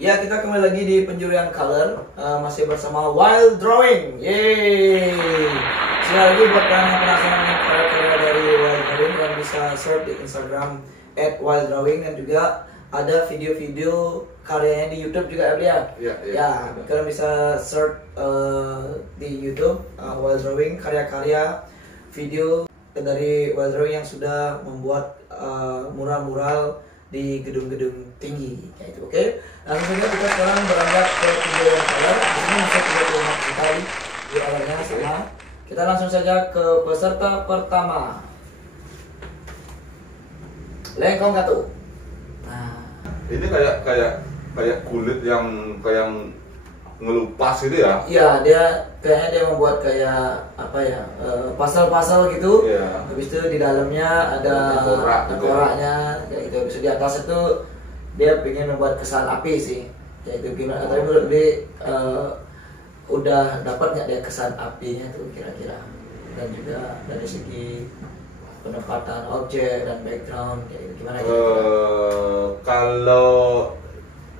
Ya, kita kembali lagi di penjurian color, masih bersama Wild Drawing. Yeay. Sekali lagi buat kalian yang penasaran dengan karya-karya dari Wild Drawing, kalian bisa search di Instagram @wilddrawing, dan juga ada video-video karyanya di YouTube juga ya. Ya, kalian bisa search di YouTube Wild Drawing, karya-karya video dari Wild Drawing yang sudah membuat mural-mural di gedung-gedung tinggi kayak itu. Oke, langsung saja kita sekarang beranjak ke penjurian color. Di sini masih 36 juta di awalnya sama. Kita langsung saja ke peserta pertama, Lengkong Katu. Nah, ini kayak kulit yang ngelupas gitu ya? Iya, dia membuat kayak apa ya, pasal-pasal gitu. Iya. Habis itu di dalamnya ada koraknya kayak gitu. Habis itu di atas itu dia pengen membuat kesan api sih. Kayak itu gimana? Tapi menurut dia udah dapat nggak dia kesan apinya tuh kira-kira? Dan juga dari segi penempatan objek dan background kayak gitu gimana? Kalau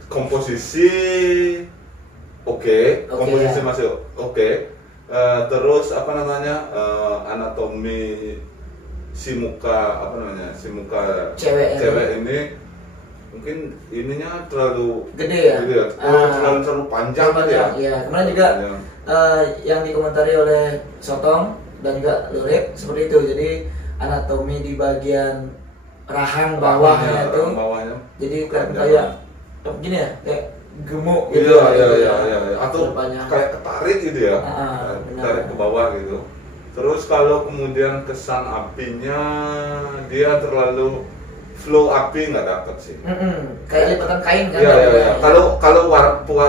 komposisi komposisi ya. Masih oke. Terus apa namanya, anatomi si muka cewek ini mungkin ininya terlalu gede ya, terlalu panjang gitu ya. Iya, kemarin juga yang dikomentari oleh Sotong dan juga Lurik seperti itu. Jadi anatomi di bagian rahang bawahnya itu jadi kayak gini ya, kayak gemuk gitu. Iya. Atau kayak ketarik gitu ya, tarik ke bawah gitu. Terus kalau kemudian kesan apinya dia terlalu flow api nggak dapet sih. Kayak lipatan kain kan? Iya. Kalau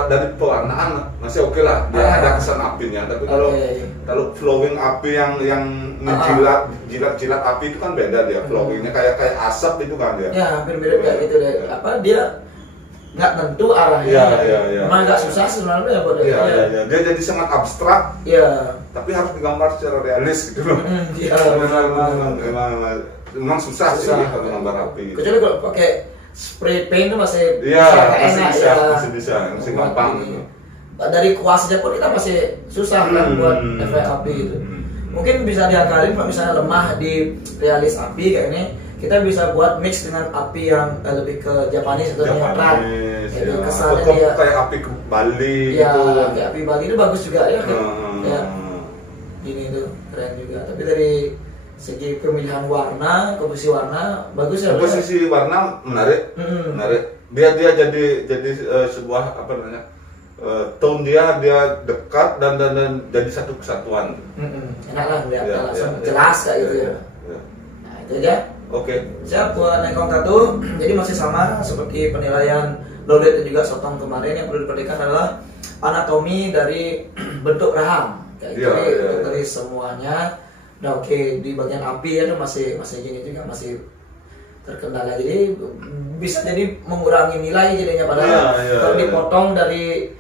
dari pewarnaan masih oke lah, dia ada kesan apinya. Tapi kalau flowing api yang jilat api itu kan beda dia. Flowingnya kayak asap itu kan dia. Ya, hampir mirip kayak gitu deh. Apa dia nggak tentu arahnya. Iya. Memang agak susah sebenarnya buat dia. Iya. Dia jadi sangat abstrak. Iya. Tapi harus digambar secara realis gitu loh. Iya. Memang susah sih kalau gambar api. Kecuali kalau pakai spray paint itu masih bisa, masih gampang. Dari kuas saja pun kita masih susah kan buat efek api itu. Mungkin bisa diakalin kalau misalnya lemah di realis api kayak ini, kita bisa buat mix dengan api yang lebih ke Japanese atau nyoklat. Itu kesannya dia kayak api ke Bali gitu. Iya, kayak api Bali itu bagus juga ya kan. Ya. Ini tuh keren juga. Tapi dari segi pemilihan warna, komposisi warna bagus ya. Komposisi warna menarik. Dia jadi sebuah apa namanya? Tone dia dekat dan jadi satu kesatuan. Enak lah lihat langsung jelas kayak gitu ya. Nah, itu aja. Oke. Siap buat Lengkong Katu. Jadi masih sama seperti penilaian Lodet dan juga Sotong kemarin. Yang perlu diperhatikan adalah anatomi dari bentuk rahang. Kayak gitu dari semuanya. Nah, di bagian api ya masih gini juga, masih terkendala. Jadi bisa jadi mengurangi nilai jadinya, padahal kalau dipotong dari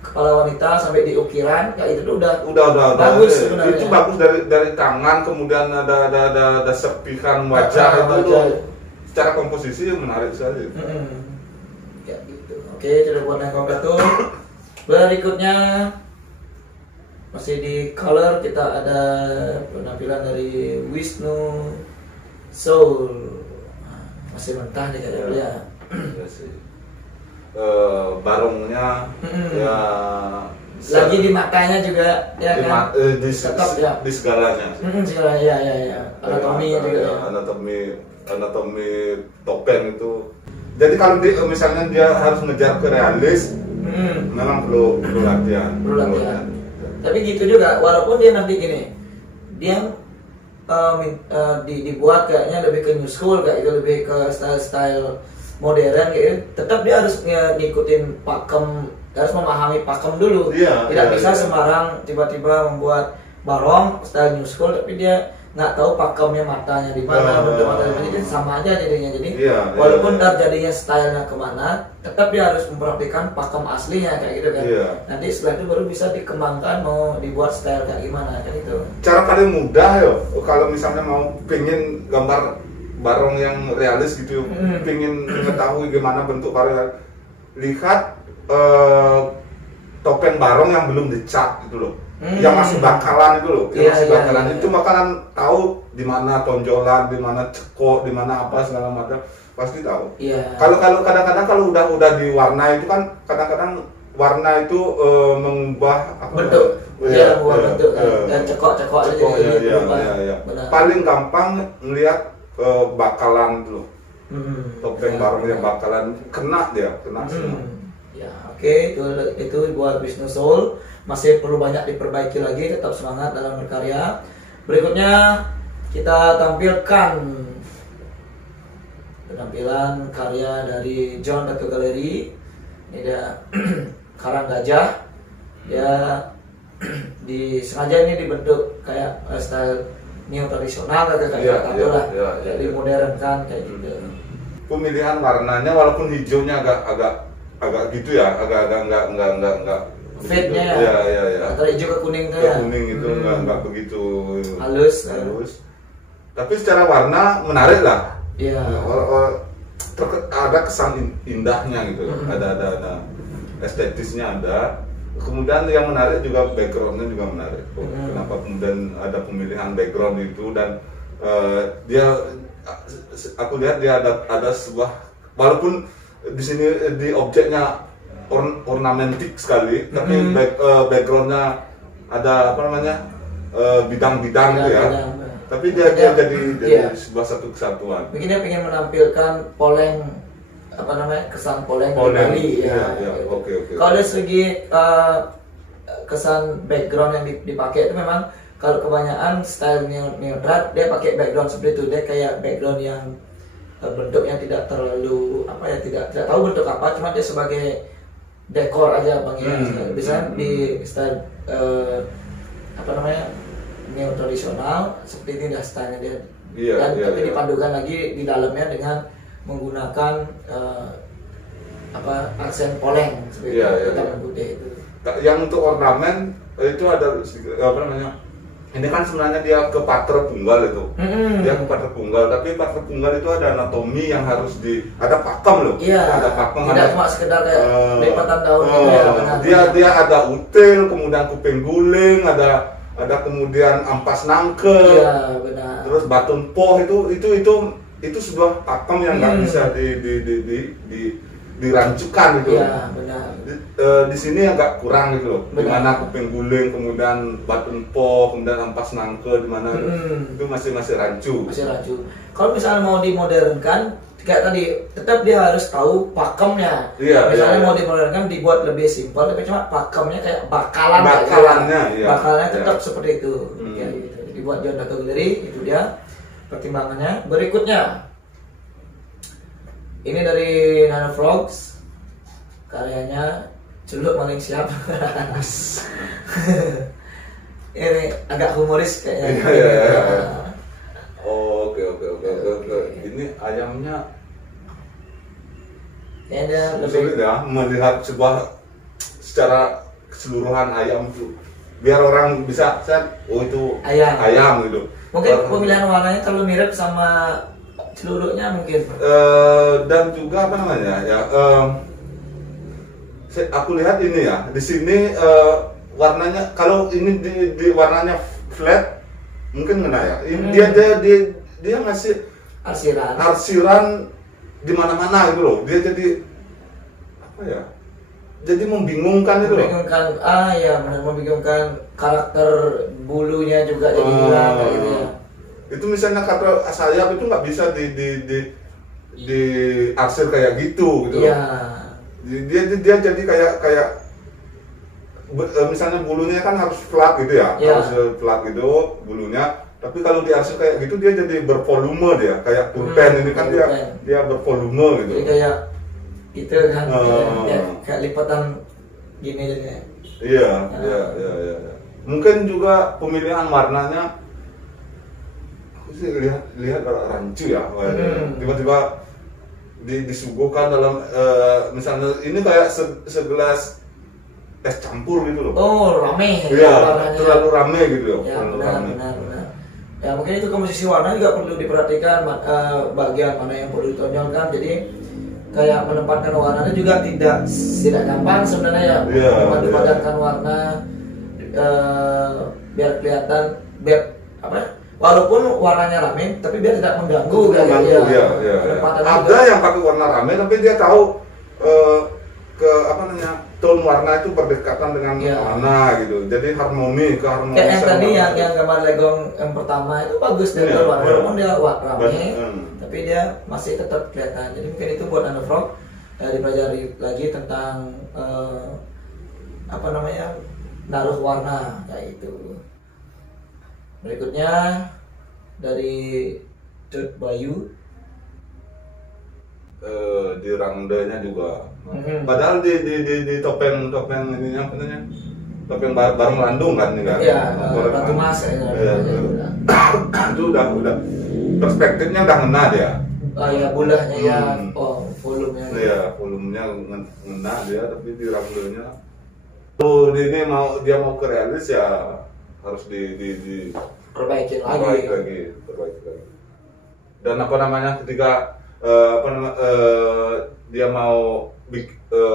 kepala wanita sampai di ukiran kayak itu tuh udah bagus sebenarnya. Itu bagus dari tangan, kemudian ada serpihan wajah itu secara komposisi menarik sekali. Kayak gitu. Oke, sudah buat Lengkong Katu. Berikutnya masih di color, kita ada penampilan dari Wisnu Soul. Masih mentah nih kayaknya dia. Barongnya ya lagi di matanya juga ya kan, di segalanya segalanya ya anatomi juga anatomi topeng itu. Jadi kalau misalnya dia harus ngejar ke realis, memang perlu latihan. Tapi gitu juga, walaupun dia nanti gini, dia dibuat kayaknya lebih ke new school, kayak itu lebih ke style modern gitu, tetap dia harus ngikutin pakem, harus memahami pakem dulu. Tidak bisa sembarang tiba-tiba membuat barong style new school tapi dia nggak tahu pakemnya matanya di mana, bentuk matanya di mana, jadi sama aja jadinya. Jadi walaupun jadinya stylenya kemana, tetap dia harus memperhatikan pakem aslinya kayak gitu kan. Nanti setelah itu baru bisa dikembangkan mau dibuat style kayak gimana kayak gitu. Cara paling mudah kalau misalnya mau pengen gambar barong yang realis gitu, pengen mengetahui gimana bentuk karya, lihat topeng barong yang belum dicat gitu loh. Yang masih bakalan itu loh, yang masih bakalan itu bakalan tahu di mana tonjolan, di mana cekok, di mana apa segala macam pasti tahu. Kalau kadang-kadang kalau udah diwarna itu kan kadang-kadang warna itu mengubah bentuk. Mengubah bentuk dan cekok-cekok aja jadi berubah. Paling gampang melihat bakalan itu loh. Topeng barong yang bakalan kena semua. Ya, oke, itu buat Wisnu Soul. Masih perlu banyak diperbaiki lagi, tetap semangat dalam berkarya. Berikutnya kita tampilkan penampilan karya dari John Tattoo Gallery. Ini dia karang gajah. Dia sengaja ini dibentuk kayak style neo tradisional kayak tato lah, kayak dimodernkan kayak gitu. Pemilihan warnanya walaupun hijaunya agak gitu ya, agak enggak fade-nya ya. Antara hijau ke kuning tuh ya. Kuning itu enggak begitu halus. Tapi secara warna menarik lah. Iya. Ada kesan indahnya gitu. Ada estetisnya ada. Kemudian yang menarik juga backgroundnya juga menarik. Kenapa kemudian ada pemilihan background itu dan aku lihat dia ada sebuah, walaupun di sini di objeknya ornamentik sekali, tapi backgroundnya ada apa namanya bidang-bidang gitu ya. Tapi dia jadi sebuah satu kesatuan. Mungkin dia ingin menampilkan poleng apa namanya kesan poleng Bali ya. Oke. Kalau dari segi kesan background yang dipakai itu memang kalau kebanyakan style neodrat dia pakai background seperti itu, dia kayak background yang bentuknya tidak terlalu apa ya, tidak tahu bentuk apa, cuma dia sebagai dekor aja bang ya. Biasanya di style apa namanya neo tradisional seperti ini dah stylenya dia. Tapi dipadukan lagi di dalamnya dengan menggunakan aksen poleng seperti hitam putih itu. Yang untuk ornamen itu ada apa namanya? Ini kan sebenarnya dia ke patra punggal itu. Dia ke patra punggal, tapi patra punggal itu ada anatomi yang harus ada pakem loh. Ada pakem. Tidak cuma sekedar kayak lipatan daun gitu ya. Dia ada util, kemudian kuping guling, ada kemudian ampas nangke. Iya, benar. Terus batun poh itu sebuah pakem yang nggak bisa dirancukan gitu. Iya, benar. Di sini agak kurang gitu loh. Di mana kuping guling, kemudian batun poh, kemudian ampas nangke, di mana itu masih rancu. Masih rancu. Kalau misalnya mau dimodernkan kayak tadi, tetap dia harus tahu pakemnya. Misalnya mau dimodernkan dibuat lebih simpel, tapi cuma pakemnya kayak bakalannya tetap seperti itu. Gitu. Jadi buat John Tattoo Gallery itu dia pertimbangannya. Berikutnya ini dari Nano Vlogs, karyanya Celup Maling Siap. Ini agak humoris kayaknya. Oke. Ini ayamnya kayaknya sulit ya melihat secara keseluruhan ayam itu. Biar orang bisa itu ayam gitu. Mungkin pemilihan warnanya terlalu mirip sama celuruknya mungkin. Dan juga apa namanya ya? Aku lihat ini ya di sini warnanya, kalau ini di warnanya flat mungkin kena ya. Dia ngasih arsiran di mana-mana gitu loh. Dia jadi apa ya? Jadi membingungkan itu loh. Benar, membingungkan, karakter bulunya juga jadi hilang kayak gitu ya. Itu misalnya kata sayap itu nggak bisa di arsir kayak gitu gitu loh. Dia jadi kayak misalnya bulunya kan harus flat gitu ya, harus flat gitu bulunya. Tapi kalau diarsir kayak gitu dia jadi bervolume, dia kayak pulpen. Ini kan dia bervolume gitu. Jadi kayak itu kan kayak lipatan gini aja. Iya. Mungkin juga pemilihan warnanya aku sih lihat rancu ya. Tiba-tiba disuguhkan dalam misalnya ini kayak segelas es campur gitu loh. Rame. Iya, terlalu rame gitu loh. Ya, benar. Ya, mungkin itu komposisi warna juga perlu diperhatikan, bagian mana yang perlu ditonjolkan. Jadi kayak menempatkan warnanya juga tidak gampang sebenarnya ya. Memadankan warna biar kelihatan, biar apa ya? Walaupun warnanya rame, tapi biar tidak mengganggu ya. Ada yang pakai warna rame, tapi dia tahu tone warna itu berdekatan dengan mana gitu. Jadi harmoni, keharmonisan. Kayak yang tadi yang gambar legong yang pertama itu bagus dan walaupun dia rame, tapi dia masih tetap kelihatan. Jadi mungkin itu buat Frog dipelajari lagi tentang naruh warna kayak gitu. Berikutnya dari Dut Bayu, di rangdanya juga. Padahal di topeng ininya apa namanya? Topeng bareng landung kan ini kan. Iya, Ratu Mas ya. Itu udah perspektifnya udah ngena dia. Ya bulahnya ya, volumenya. Iya, volumenya ngena dia, tapi di rangdanya ini dia mau ke realis ya harus di perbaiki lagi. Dan ketika dia mau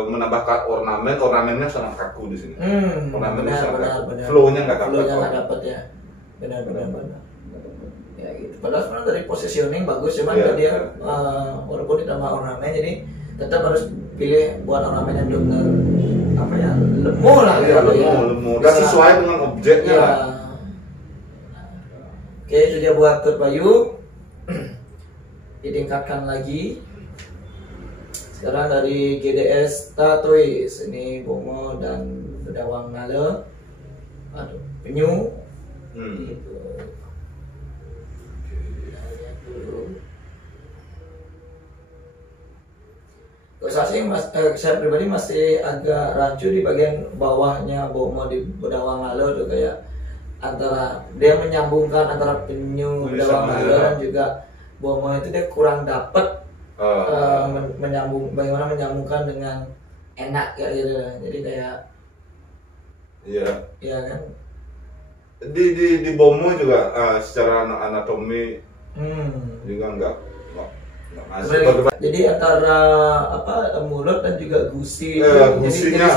menambahkan ornamennya sangat kaku di sini. Ornamennya sangat kaku. Flow-nya nggak dapat ya. Benar. Ya gitu. Padahal sebenarnya dari positioning bagus, cuman dia walaupun ditambah ornamen, jadi tetap harus pilih buat ornamen yang benar lemu lah lemu dan sesuai dengan objeknya lah. Oke, itu dia buat Dut Bayu. Ditingkatkan lagi. Sekarang dari GDS Tatois, ini Bongo dan Bedawang Nale, penyu. Gitu. Saya pribadi masih agak rancu di bagian bawahnya Bongo di Bedawang Nale tuh, kayak antara dia menyambungkan antara penyu Bedawang Nale dan juga Bongo itu dia kurang dapat bagaimana menyambungkan dengan enak kayak gitu. Jadi kayak iya kan, di Bongo juga secara anatomi juga enggak masuk. Jadi antara mulut dan juga gusi, gusinya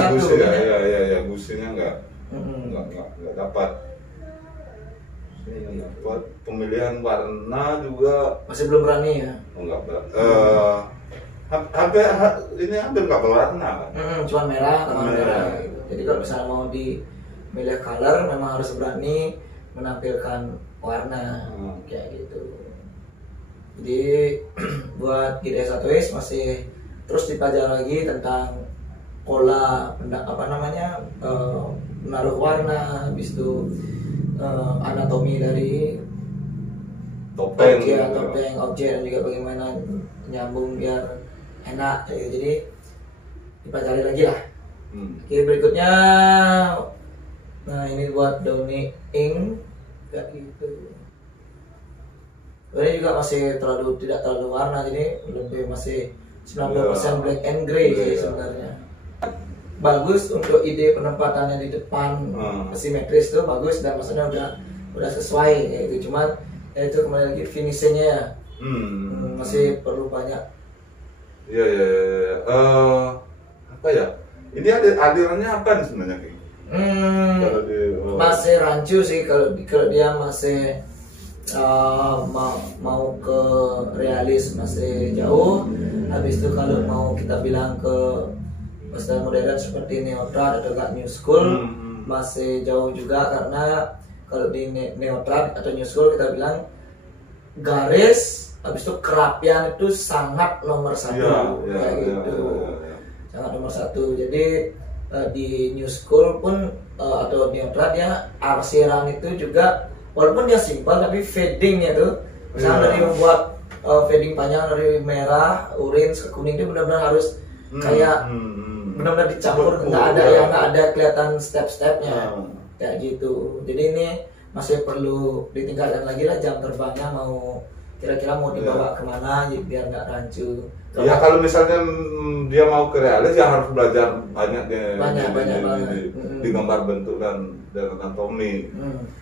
enggak dapat. Buat pemilihan warna juga masih belum berani ya. Enggak berani. Hampir nggak berwarna kan. Cuma merah sama merah gitu. Jadi kalau misalnya mau dimilih color memang harus berani menampilkan warna kayak gitu. Jadi buat GDS Tatois masih terus dipelajari lagi tentang pola menaruh warna, habis itu anatomi dari topeng objek dan juga bagaimana nyambung biar enak gitu. Jadi dipelajari lagi lah. Oke, berikutnya ini buat Downy Ink kayak gitu. Ini juga masih tidak terlalu warna, jadi lebih masih 90% black and grey sih sebenarnya. Bagus untuk ide penempatannya di depan, simetris tuh bagus dan maksudnya udah sesuai gitu. Cuman itu kembali lagi finishingnya ya. Masih perlu banyak. Iya. Ini alirannya apa nih sebenarnya, Ki? Masih rancu sih kalau dia masih mau ke realis masih jauh. Habis itu kalau mau kita bilang ke style modern seperti Neotrad atau New School masih jauh juga, karena kalau di Neotrad atau New School kita bilang garis habis itu kerapian itu sangat nomor satu sangat nomor satu. Jadi di New School pun atau Neotrad ya arsiran itu juga walaupun dia simpel tapi fadingnya tuh misalnya dari membuat fading panjang dari merah, orange ke kuning itu benar-benar harus kayak benar-benar dicampur, nggak ada kelihatan step-stepnya kayak gitu. Jadi ini masih perlu ditingkatkan lagi lah jam terbangnya, mau kira-kira mau dibawa kemana biar nggak rancu. Ya kalau misalnya dia mau ke realis ya harus belajar banyak banget di gambar bentuk dan anatomi.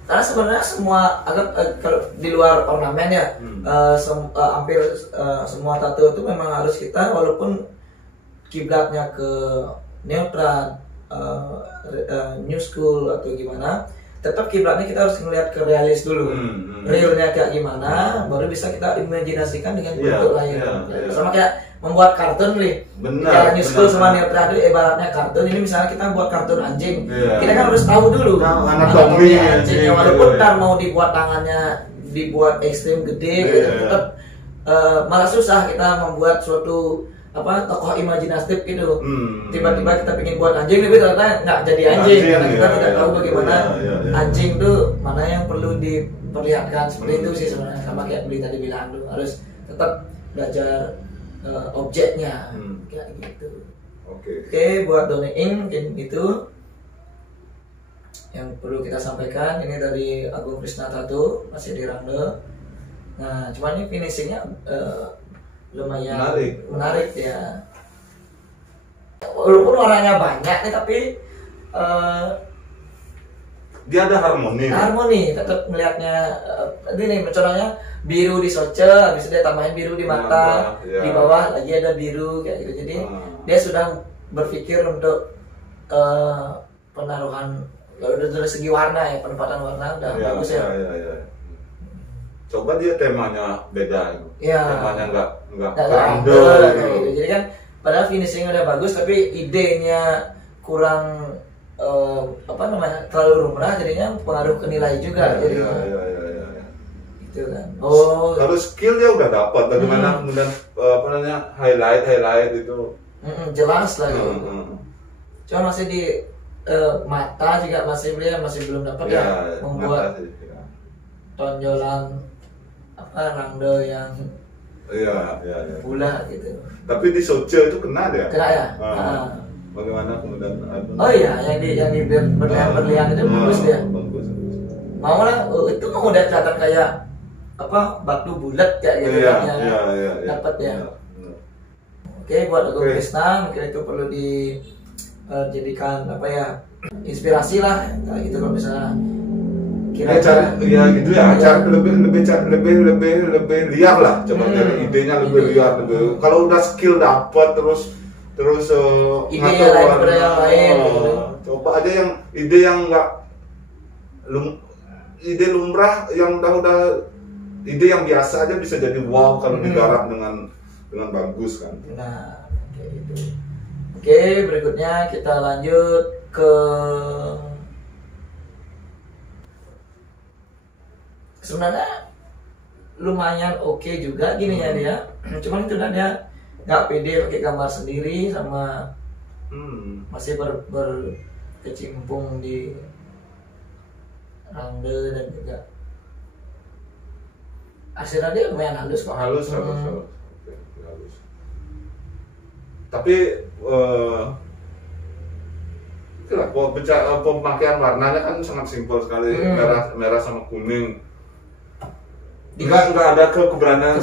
Karena sebenarnya semua kalau di luar ornamen ya, hampir semua tato itu memang harus kita, walaupun kiblatnya ke neutral, new school atau gimana, tetap kiblatnya kita harus ngelihat ke realis dulu. Realnya kayak gimana, baru bisa kita imajinasikan dengan bentuk lain. Sama kayak membuat kartun nih. Kayak new school sama neutral itu ibaratnya kartun. Ini misalnya kita buat kartun anjing, kita kan harus tahu dulu anatomi anjing. Walaupun ntar mau dibuat tangannya dibuat ekstrim gede, gitu, tetap malah susah kita membuat suatu tokoh imajinatif gitu. Tiba-tiba kita pengen buat anjing, tapi ternyata nggak jadi anjing karena kita tidak tahu bagaimana anjing tuh mana yang perlu diperlihatkan. Seperti itu sih sebenarnya, sama kayak Beli tadi bilang tuh, harus tetap belajar objeknya kayak gitu. Oke, buat donating mungkin itu yang perlu kita sampaikan. Ini dari Agung Krishna Tattoo, masih di Rangde. Nah, cuman ini finishingnya lumayan menarik ya. Walaupun warnanya banyak nih, tapi dia ada harmoni, tetap melihatnya. Ini contohnya biru di soce, habis itu dia tambahin biru di mata, di bawah lagi ada biru kayak gitu. Jadi dia sudah berpikir untuk penaruhan dari segi warna ya, penempatan warna udah bagus ya. Coba dia temanya beda, temanya nggak random kayak gitu. Jadi kan padahal finishingnya udah bagus, tapi idenya kurang terlalu lumrah, jadinya pengaruh ke nilai juga. Jadi gitu kan. Kalau skill dia udah dapat, bagaimana kemudian highlight itu jelas lah gitu. Cuma masih di mata juga masih belum dapat ya membuat tonjolan rangde yang pula gitu. Tapi di soce itu kena dia. Kena ya. Bagaimana kemudian? Yang di berlian itu bagus dia. Bagus. Mau lah, itu mau udah kelihatan kayak batu bulat kayak gitu dapat ya. Oke, buat Agung Krishna mungkin itu perlu dijadikan inspirasi lah gitu kalau misalnya cara lebih liar lah, coba dari idenya lebih liar, kalau udah skill dapat terus ide yang lain pada yang lain. Coba aja yang ide yang ide lumrah, yang udah ide yang biasa aja bisa jadi wow kalau digarap dengan bagus kan. Nah, kayak gitu. Oke, berikutnya kita lanjut ke sebenarnya lumayan oke juga gini ya dia. Cuman itu dia nggak pede pakai gambar sendiri, sama masih berkecimpung di rangde, dan juga hasilnya dia lumayan halus kok. Halus. Tapi itulah pemakaian warnanya kan sangat simpel sekali, merah sama kuning. Nggak ada keberanian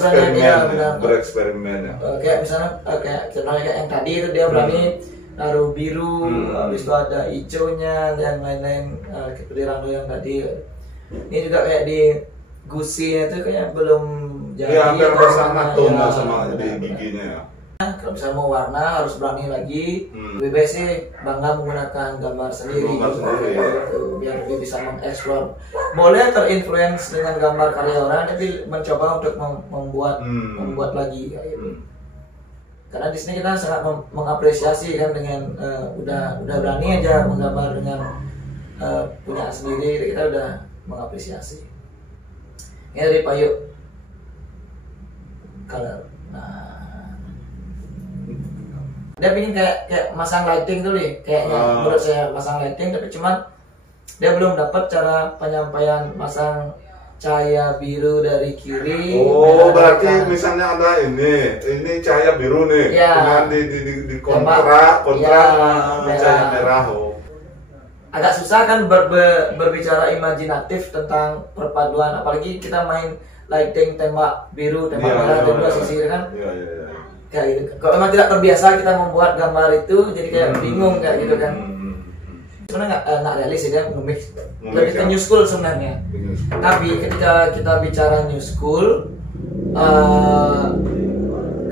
bereksperimen ya. Kayak misalnya kayak yang tadi itu dia berani naruh biru, habis itu ada hijaunya, dan lain-lain seperti rangde yang tadi. Ini juga kayak di gusi itu kayak belum jadi. Ya, hampir sama tone sama di giginya ya. Kalau misalnya mau warna harus berani lagi. Lebih baik sih bangga menggunakan gambar sendiri. Biar lebih bisa mengeksplor. Boleh terinfluence dengan gambar karya orang, tapi mencoba untuk membuat lagi. Karena di sini kita sangat mengapresiasi kan, dengan udah berani aja menggambar dengan punya sendiri, kita udah mengapresiasi. Ini dari Payuk Color. Nah, dia pengen kayak masang lighting tuh nih, kayaknya menurut saya masang lighting, tapi cuman dia belum dapat cara penyampaian masang cahaya biru dari kiri. Berarti misalnya ada ini cahaya biru nih, dengan di kontra cahaya merah. Agak susah kan berbicara imajinatif tentang perpaduan, apalagi kita main lighting tembak biru, tembak merah, ada dua sisi kan. kayak gitu. Kalau memang tidak terbiasa kita membuat gambar itu, jadi kayak bingung kayak gitu kan. Sebenarnya nggak realis ya, nge-mix lebih ke new school sebenarnya. Tapi ketika kita bicara new school,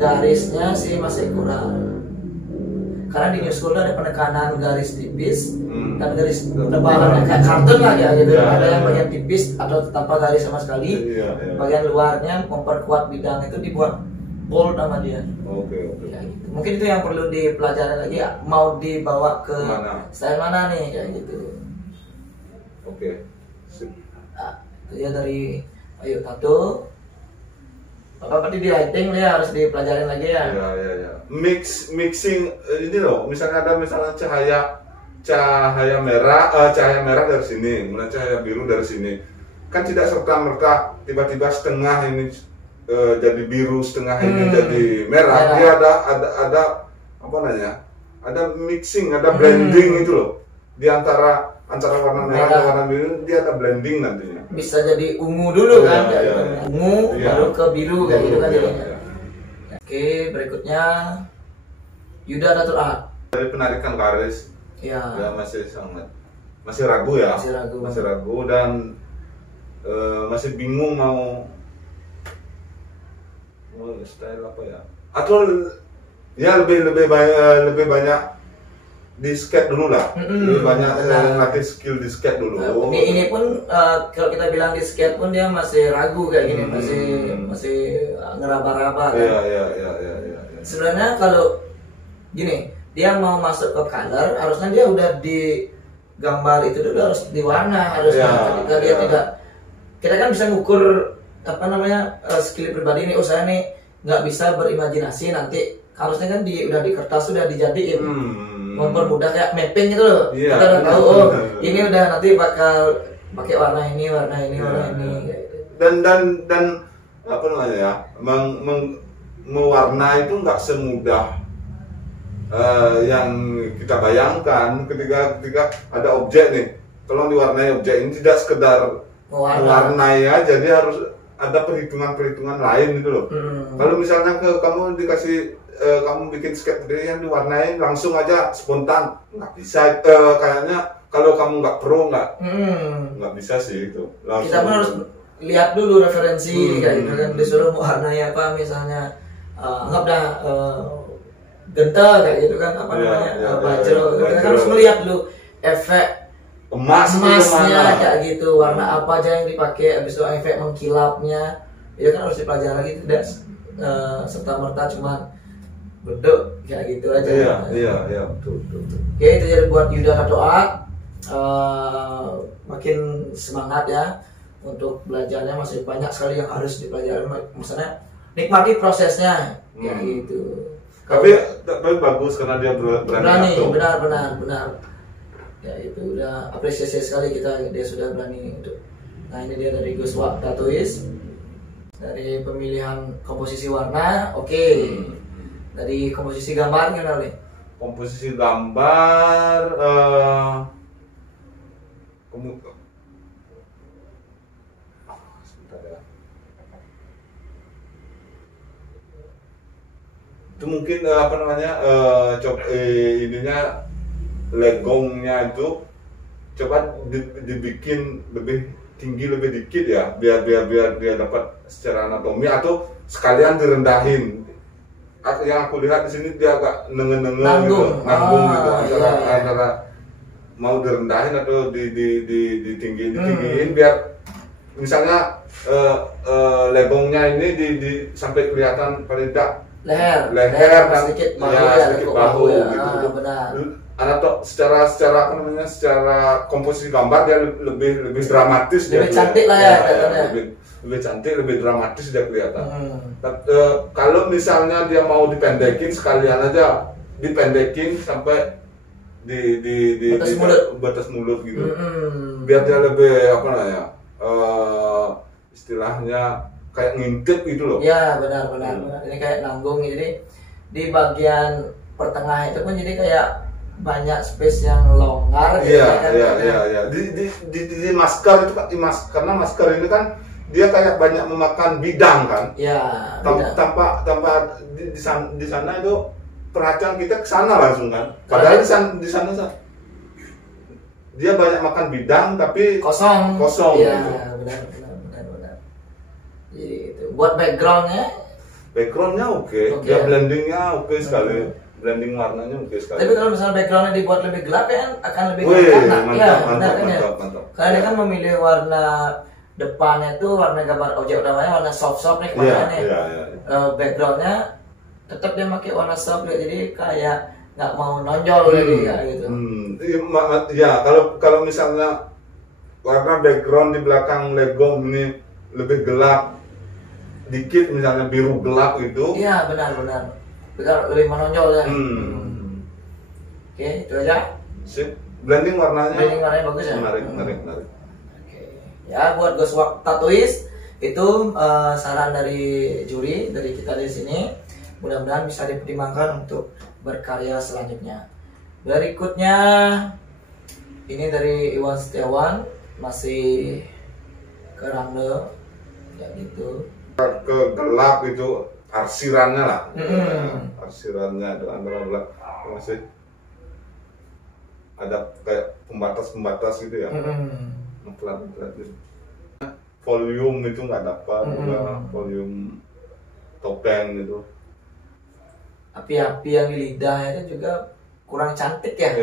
garisnya sih masih kurang. Karena di new school ada penekanan garis tipis dan garis tebalan kayak kartun lah ya gitu. Ada yang bagian tipis atau tanpa garis sama sekali. Bagian luarnya memperkuat bidang itu dibuat bold sama dia. Oke. Ya, gitu. Mungkin itu yang perlu dipelajari lagi ya, mau dibawa ke style mana nih kayak gitu. Oke. Nah, itu ya dari Ayu Tato. Bapak di lighting dia harus dipelajarin lagi ya. Iya. Mixing ini loh, misalnya ada cahaya merah dari sini, kemudian cahaya biru dari sini. Kan tidak serta merta tiba-tiba setengah ini jadi biru, setengah ini jadi merah. Dia ada apa namanya? Ada mixing, ada blending itu loh. Di antara warna merah dan warna biru dia ada blending nantinya. Bisa jadi ungu dulu kan, ungu baru ke biru kayak gitu kan jadinya. Oke, berikutnya Yuda Tattoo Art. Dari penarikan garis, ya masih ragu ya, masih ragu dan masih bingung mau style apa ya? Atau ya lebih banyak di skate dulu lah, lebih banyak latih skill di skate dulu. Ini pun kalau kita bilang di skate pun dia masih ragu kayak gini, masih ngeraba-raba kan. Iya. Sebenarnya kalau gini, dia mau masuk ke color, harusnya dia udah di gambar itu dulu harus diwarna harusnya. Ketika dia tidak, kita kan bisa ngukur apa namanya skill pribadi ini. Saya nih nggak bisa berimajinasi, nanti harusnya kan udah di kertas sudah dijadiin. Mempermudah kayak mapping gitu loh. Kita udah tahu ini udah nanti bakal pakai warna ini dan apa namanya ya, mewarna itu nggak semudah yang kita bayangkan. Ketika ada objek nih, tolong diwarnai objek ini, tidak sekedar mewarnai aja, dia harus ada perhitungan lain gitu loh. Kalau misalnya kamu dikasih kamu bikin skate yang diwarnai langsung aja spontan, nggak bisa. Kayaknya kalau kamu nggak pro nggak bisa sih itu. Langsung. Kita pun harus lihat dulu referensi kayak gitu kan, disuruh warnai apa misalnya, anggap dah genta kayak gitu kan, apa namanya bajro. Kita harus melihat dulu efek emasnya kayak gitu, warna apa aja yang dipakai, habis itu efek mengkilapnya, itu kan harus dipelajari lagi, tidak serta merta cuma beduk kayak gitu aja. Iya, betul. Oke, itu jadi buat Yuda Tattoo Art. Makin semangat ya untuk belajarnya, masih banyak sekali yang harus dipelajari. Maksudnya nikmati prosesnya kayak gitu. Tapi bagus karena dia berani. Benar. Ya itu udah apresiasi sekali dia sudah berani untuk. Nah ini dia dari Guswa Tattooist. Dari pemilihan komposisi warna, oke. Dari komposisi gambar gimana nih? Komposisi gambar sebentar ya. Itu mungkin apa namanya ininya legongnya itu coba dibikin lebih tinggi, lebih dikit ya, biar dia dapat secara anatomi, atau sekalian direndahin. Yang aku lihat di sini dia agak nanggung gitu, antara mau direndahin atau ditinggiin biar misalnya legongnya ini sampai kelihatan paling tidak leher dan sedikit bahu gitu. Benar. Atau secara apa namanya, secara komposisi gambar dia lebih dramatis, lebih cantik lah ya, lebih cantik, lebih dramatis dia kelihatan. Kalau misalnya dia mau dipendekin, sekalian aja dipendekin sampai di batas mulut gitu, biar dia lebih apa namanya, istilahnya kayak ngintip gitu loh. Ya benar. Ini kayak nanggung, jadi di bagian pertengahan itu pun jadi kayak banyak space yang longgar. Iya. Di masker itu kan, karena masker ini kan dia kayak banyak memakan bidang kan. Ya. Tanpa di sana itu perhatian kita ke sana langsung kan. Padahal di sana dia banyak makan bidang tapi kosong. Iya, gitu. benar. Jadi itu buat backgroundnya oke. Dia blendingnya oke sekali. Blending warnanya oke sekali. Tapi kalau misalnya backgroundnya dibuat lebih gelap kan akan lebih mantap. Karena dia kan memilih warna depannya tuh warna gambar objek utamanya warna soft nih kemarin backgroundnya tetap dia pakai warna soft jadi kayak nggak mau nonjol kayak gitu. Ya kalau misalnya warna background di belakang Lego ini lebih gelap dikit misalnya biru gelap itu. Iya benar. Lebih menonjol ya. Oke, itu aja. Sip. Blending warnanya bagus ya. Menarik. Ya buat Ghostwalk Tattooist itu saran dari juri dari kita di sini, mudah-mudahan bisa dipertimbangkan untuk berkarya selanjutnya. Berikutnya ini dari Iwan Setiawan, masih ke Rangde ya gitu. Ke gelap itu arsirannya lah. Arsirannya itu antara masih ada kayak pembatas gitu ya. Pelan gitu. Volume itu nggak dapat juga, volume topeng gitu. Api-api yang di lidah itu juga kurang cantik ya.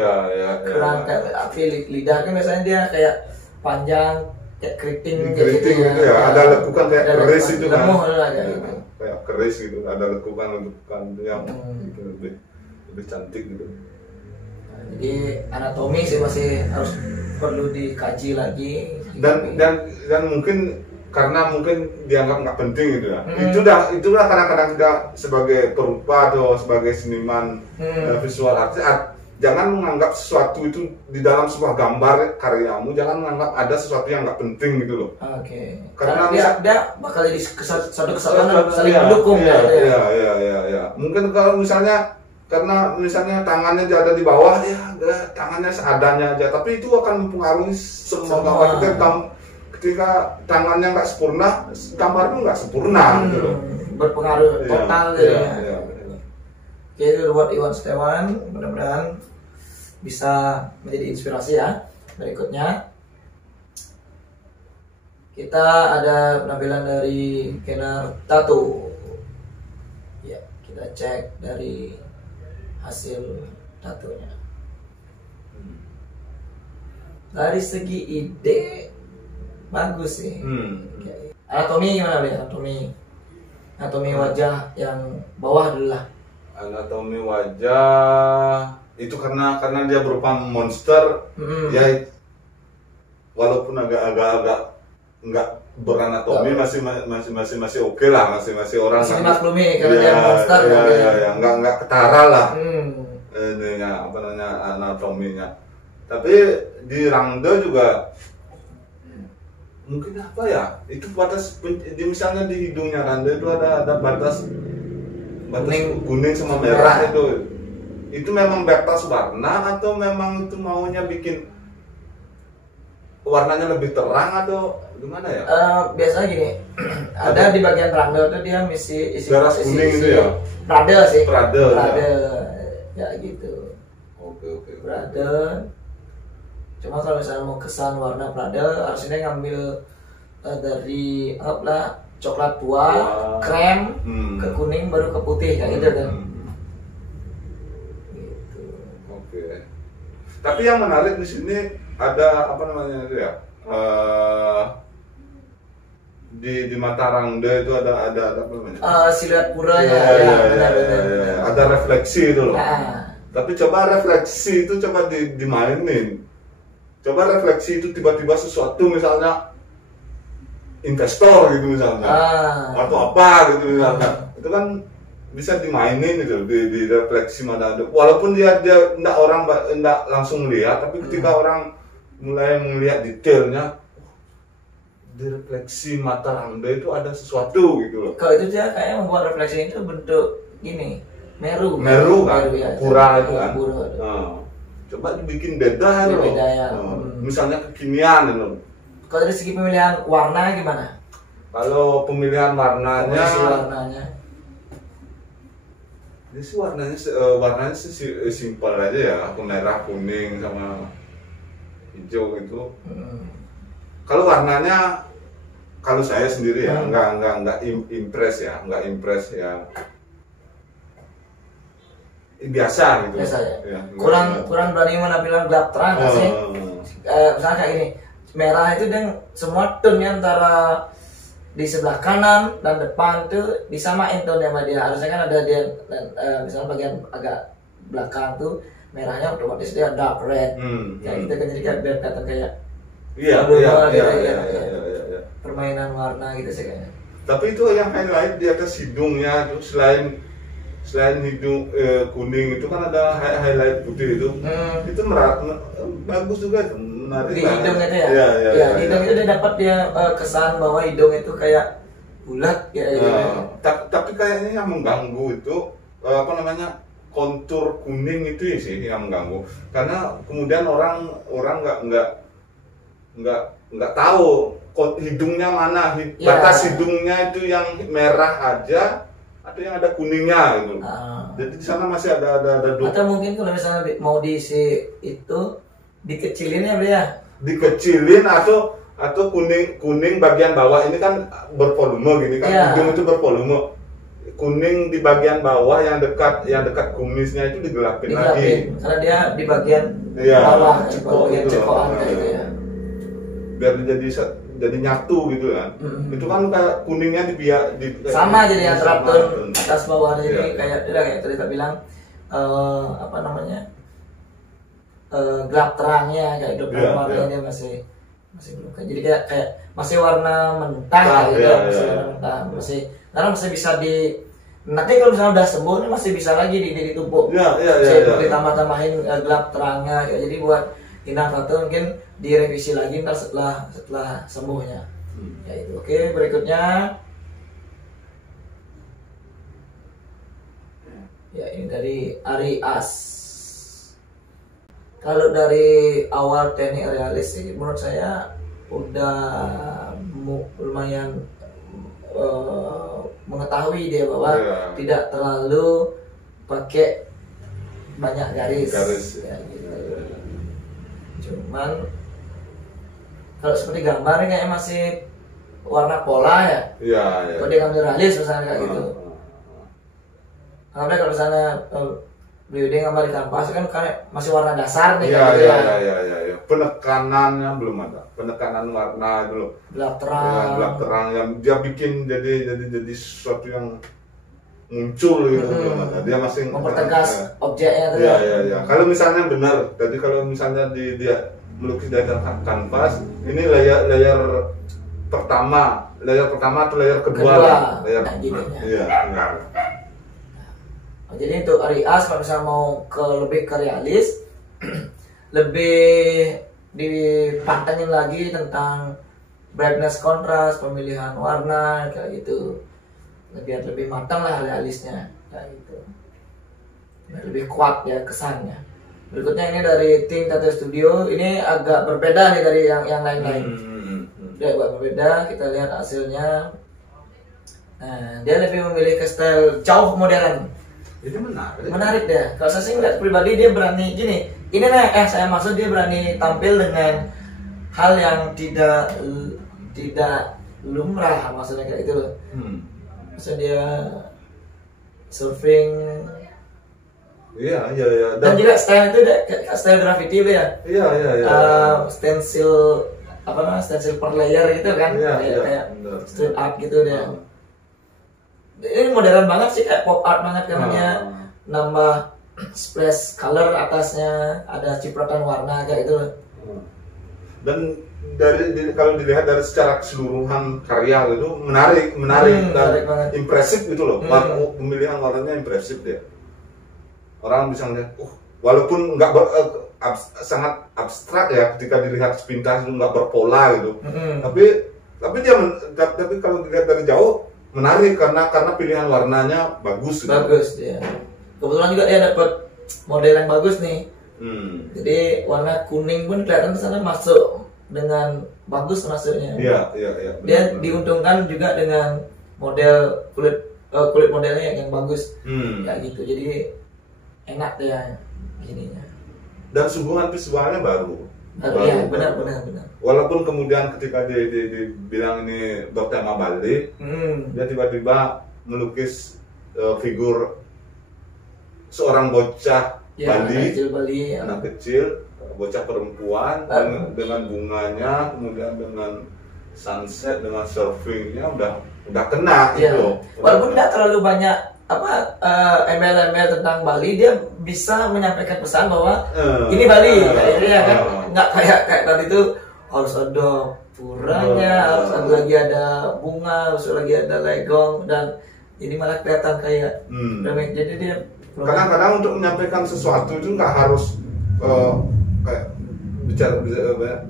Kurang kayak api lidah kan biasanya dia kayak panjang kayak keriting gitu ya. Ada lekukan kayak keris itu kan. Kayak keris gitu, ada lekukan yang lebih cantik gitu. Jadi anatomi sih masih harus perlu dikaji lagi dan mungkin karena dianggap nggak penting gitu ya. Itulah kadang-kadang kita sebagai perupa atau sebagai seniman visual artist jangan menganggap sesuatu itu di dalam sebuah gambar karyamu, jangan menganggap ada sesuatu yang nggak penting gitu loh. Karena dia bakal jadi satu kesatuan saling mendukung ya. Mungkin kalau misalnya karena misalnya tangannya ada di bawah tangannya seadanya aja, tapi itu akan mempengaruhi semua gambar kita. Ketika tangannya nggak sempurna, gambarnya nggak sempurna gitu loh. Berpengaruh total gitu ya. Oke, itu buat Iwan Setiawan, mudah-mudahan bisa menjadi inspirasi ya. Berikutnya kita ada penampilan dari Kenner Tattoo. Ya, kita cek dari hasil tatonya. Dari segi ide bagus sih. Anatomi gimana nih? Anatomi wajah yang bawah dulu lah. Anatomi wajah itu karena dia berupa monster ya, walaupun agak nggak beranatomi masih oke lah, masih orang masih dimaklumi karena dia monster nggak ketara lah ininya apa namanya anatominya. Tapi di Rangde juga mungkin apa ya, itu batas misalnya di hidungnya Rangde itu ada batas kuning sama merah itu memang batas warna atau memang itu maunya bikin warnanya lebih terang atau gimana ya? Biasanya gini, ada di bagian Rangde itu dia isi garas kuning itu ya? Prade ya gitu. Oke. Prade. Cuma kalau misalnya mau kesan warna Prade harusnya ngambil dari anggaplah coklat tua, krem, ke kuning baru ke putih kayak gitu kan. Gitu. Oke. Tapi yang menarik di sini ada apa namanya itu ya? Di mata Rangde itu ada apa namanya? Siluet puranya. Benar. Ada refleksi itu loh. Tapi coba refleksi itu dimainin. Coba refleksi itu tiba-tiba sesuatu misalnya investor gitu misalnya, atau apa gitu misalnya, itu kan bisa dimainin gitu di refleksi mana ada. Walaupun dia enggak langsung lihat, tapi ketika orang mulai melihat detailnya, di refleksi mata Rangde itu ada sesuatu gitu loh. Kalau itu dia kayak membuat refleksi itu bentuk gini, meru kan, pura itu kan. Coba dibikin beda ya. Misalnya kekinian gitu. Kalau dari segi pemilihan warna gimana? Kalau pemilihan warnanya, ini sih warnanya sih simpel aja ya, merah, kuning sama hijau gitu. Kalau warnanya, kalau saya sendiri ya nggak impress ya, biasa gitu. Biasa ya. Kurang berani menampilkan gelap terang nggak sih? Misalnya kayak gini, merah itu dan semua tone-nya antara di sebelah kanan dan depan tuh disamain tone sama dia. Harusnya kan ada dia misalnya bagian agak belakang tuh merahnya otomatis dia dark red. Kayak gitu kan, jadi kayak biar kelihatan kayak permainan warna gitu sih kayaknya. Tapi itu yang highlight di atas hidungnya tuh, selain hidung kuning itu kan ada highlight putih itu. Itu bagus juga tuh, menarik. Di hidung itu ya? Iya, di hidung itu dia dapat dia kesan bahwa hidung itu kayak bulat ya. Tapi kayaknya yang mengganggu itu kontur kuning itu sih yang mengganggu. Karena kemudian orang nggak tahu hidungnya mana, batas hidungnya itu yang merah aja atau yang ada kuningnya gitu. Jadi di sana masih ada atau mungkin kalau misalnya mau diisi itu dikecilin ya, dikecilin atau kuning bagian bawah ini kan bervolume gini kan, hidung itu bervolume, kuning di bagian bawah yang dekat kumisnya itu digelapin lagi karena dia di bagian bawah bagian cekokan gitu ya, biar jadi nyatu gitu kan. Itu kan kayak kuningnya sama jadi antara tone atas bawah, jadi kayak tadi kita bilang gelap terangnya kayak warnanya dia masih belum, jadi kayak masih warna mentah gitu, karena masih bisa nanti kalau misalnya udah sembuh ini masih bisa lagi ditumpuk, ditambah-tambahin gelap terangnya kayak, jadi buat inang satu mungkin direvisi lagi ntar setelah sembuhnya. Ya itu. Oke, berikutnya ya ini dari Ari As. Kalau dari awal teknik realis sih menurut saya udah lumayan mengetahui dia bahwa tidak terlalu pakai banyak garis. Ya, gitu. Cuman kalau seperti gambarnya kayaknya masih warna pola ya. Kalau dia ngambil realis misalnya kayak gitu. Karena kalau misalnya dia gambar di kanvas kan masih warna dasar nih. Iya. Penekanannya belum ada. Penekanan warna itu loh. Gelap terang yang dia bikin jadi sesuatu yang muncul gitu. Dia masih mempertegas objeknya tuh. Iya. Kalau misalnya benar, jadi kalau misalnya dia melukis di atas kanvas, ini layar pertama atau layar kedua. Jadi untuk Ari As kalau misalnya mau lebih ke realis, lebih dipantengin lagi tentang brightness, kontras, pemilihan warna kayak gitu. Biar lebih matang lah realisnya kayak gitu, biar lebih kuat ya kesannya. Berikutnya ini dari tim Tattoo Studio, ini agak berbeda nih dari yang lain-lain. Dia agak berbeda, kita lihat hasilnya. Nah, dia lebih memilih ke style jauh modern. Itu menarik deh. Kalau saya sih ngeliat pribadi dia berani gini. Ini nih saya maksud dia berani tampil dengan hal yang tidak lumrah, maksudnya kayak itu. Maksudnya dia surfing. Iya. Dan juga style itu style graffiti ya. Iya. Stencil stencil per layer gitu kan. Kayak street art gitu dia. Ini modern banget sih, kayak pop art banget kan, nambah splash color atasnya, ada cipratan warna kayak itu. Dan kalau dilihat dari secara keseluruhan karya itu menarik dan impresif gitu loh. Pemilihan warnanya impresif dia. Orang bisa ngeliat, walaupun nggak sangat abstrak ya ketika dilihat sepintas itu nggak berpola gitu. Tapi kalau dilihat dari jauh menarik karena pilihan warnanya bagus. Bagus ya. Kebetulan juga dia dapat model yang bagus nih. Jadi warna kuning pun kelihatan di sana masuk dengan bagus maksudnya. Iya. Dia diuntungkan juga dengan model kulit modelnya yang bagus. Kayak gitu. Jadi enak ya gininya. Dan suguhan visualnya baru. Iya, benar. Walaupun kemudian ketika dia bilang ini bertema Bali, dia tiba-tiba melukis figur seorang bocah Bali, anak kecil, bocah perempuan dengan bunganya, kemudian dengan sunset, dengan surfingnya udah kena gitu. Walaupun tidak terlalu banyak embel-embel tentang Bali, dia bisa menyampaikan pesan bahwa ini Bali, ya kan? Nggak kayak tadi itu harus ada puranya, harus lagi ada bunga, harus lagi ada legong, dan ini malah kelihatan kayak remeh. Jadi dia kadang-kadang untuk menyampaikan sesuatu itu nggak harus kayak bicara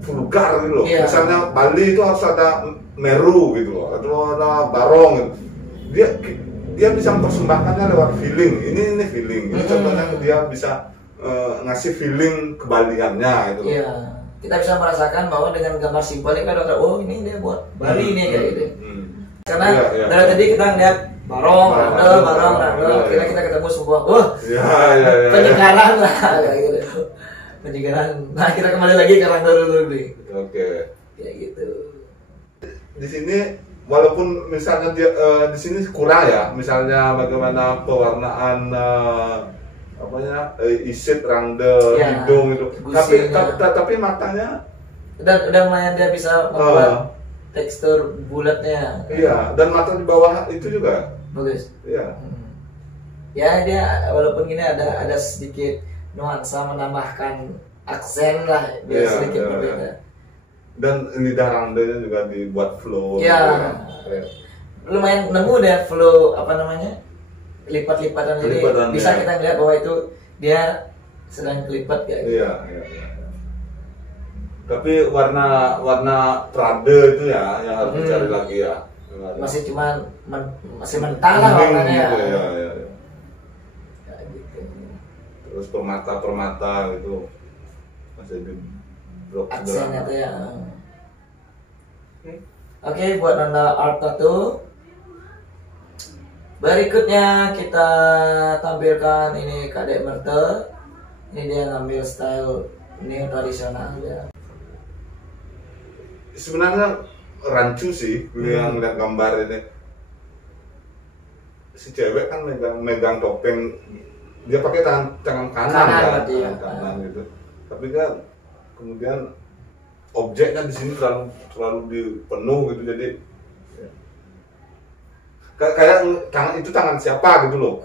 vulgar gitu loh. Misalnya Bali itu harus ada meru gitu loh, atau ada barong gitu. Dia bisa mempersembahkannya lewat feeling. Ini feeling. Ini contohnya dia bisa ngasih feeling kebaliannya gitu. Iya. Kita bisa merasakan bahwa dengan gambar simpel ini kan oh ini dia buat Bali nih kayak gitu. Karena dari tadi kita ngeliat barong, akhirnya kita ketemu sebuah penyegaran lah kayak gitu. Penyegaran. Nah, kita kembali lagi ke Rangda dulu nih. Oke. Kayak gitu. Di sini walaupun misalnya dia di sini kurang ya, misalnya bagaimana pewarnaan isit, rangda, hidung itu. Tapi matanya udah lumayan dia bisa membuat tekstur bulatnya. Iya, dan mata di bawah itu juga bagus. Iya. Ya dia walaupun gini ada sedikit nuansa menambahkan aksen lah, dia sedikit berbeda. Dan lidah randanya juga dibuat flow. Iya. Lumayan nemu deh flow lipat-lipatan, jadi bisa kita lihat bahwa itu dia sedang kelipat kayak gitu. Iya. Tapi warna Prada itu ya yang harus dicari lagi ya. Masih masih mentah lah warnanya. Gitu, ya. Gitu. Terus permata gitu masih di blok aksennya tuh ya. Oke, buat Nanda Art Tattoo. Berikutnya kita tampilkan ini Kadek Merte. Ini dia ngambil style neo tradisional ya. Sebenarnya rancu sih yang lihat gambar ini. Si cewek kan megang topeng, dia pakai tangan kanan gitu. Tapi kan kemudian objeknya di sini terlalu dipenuh gitu, jadi kayak tangan siapa gitu loh.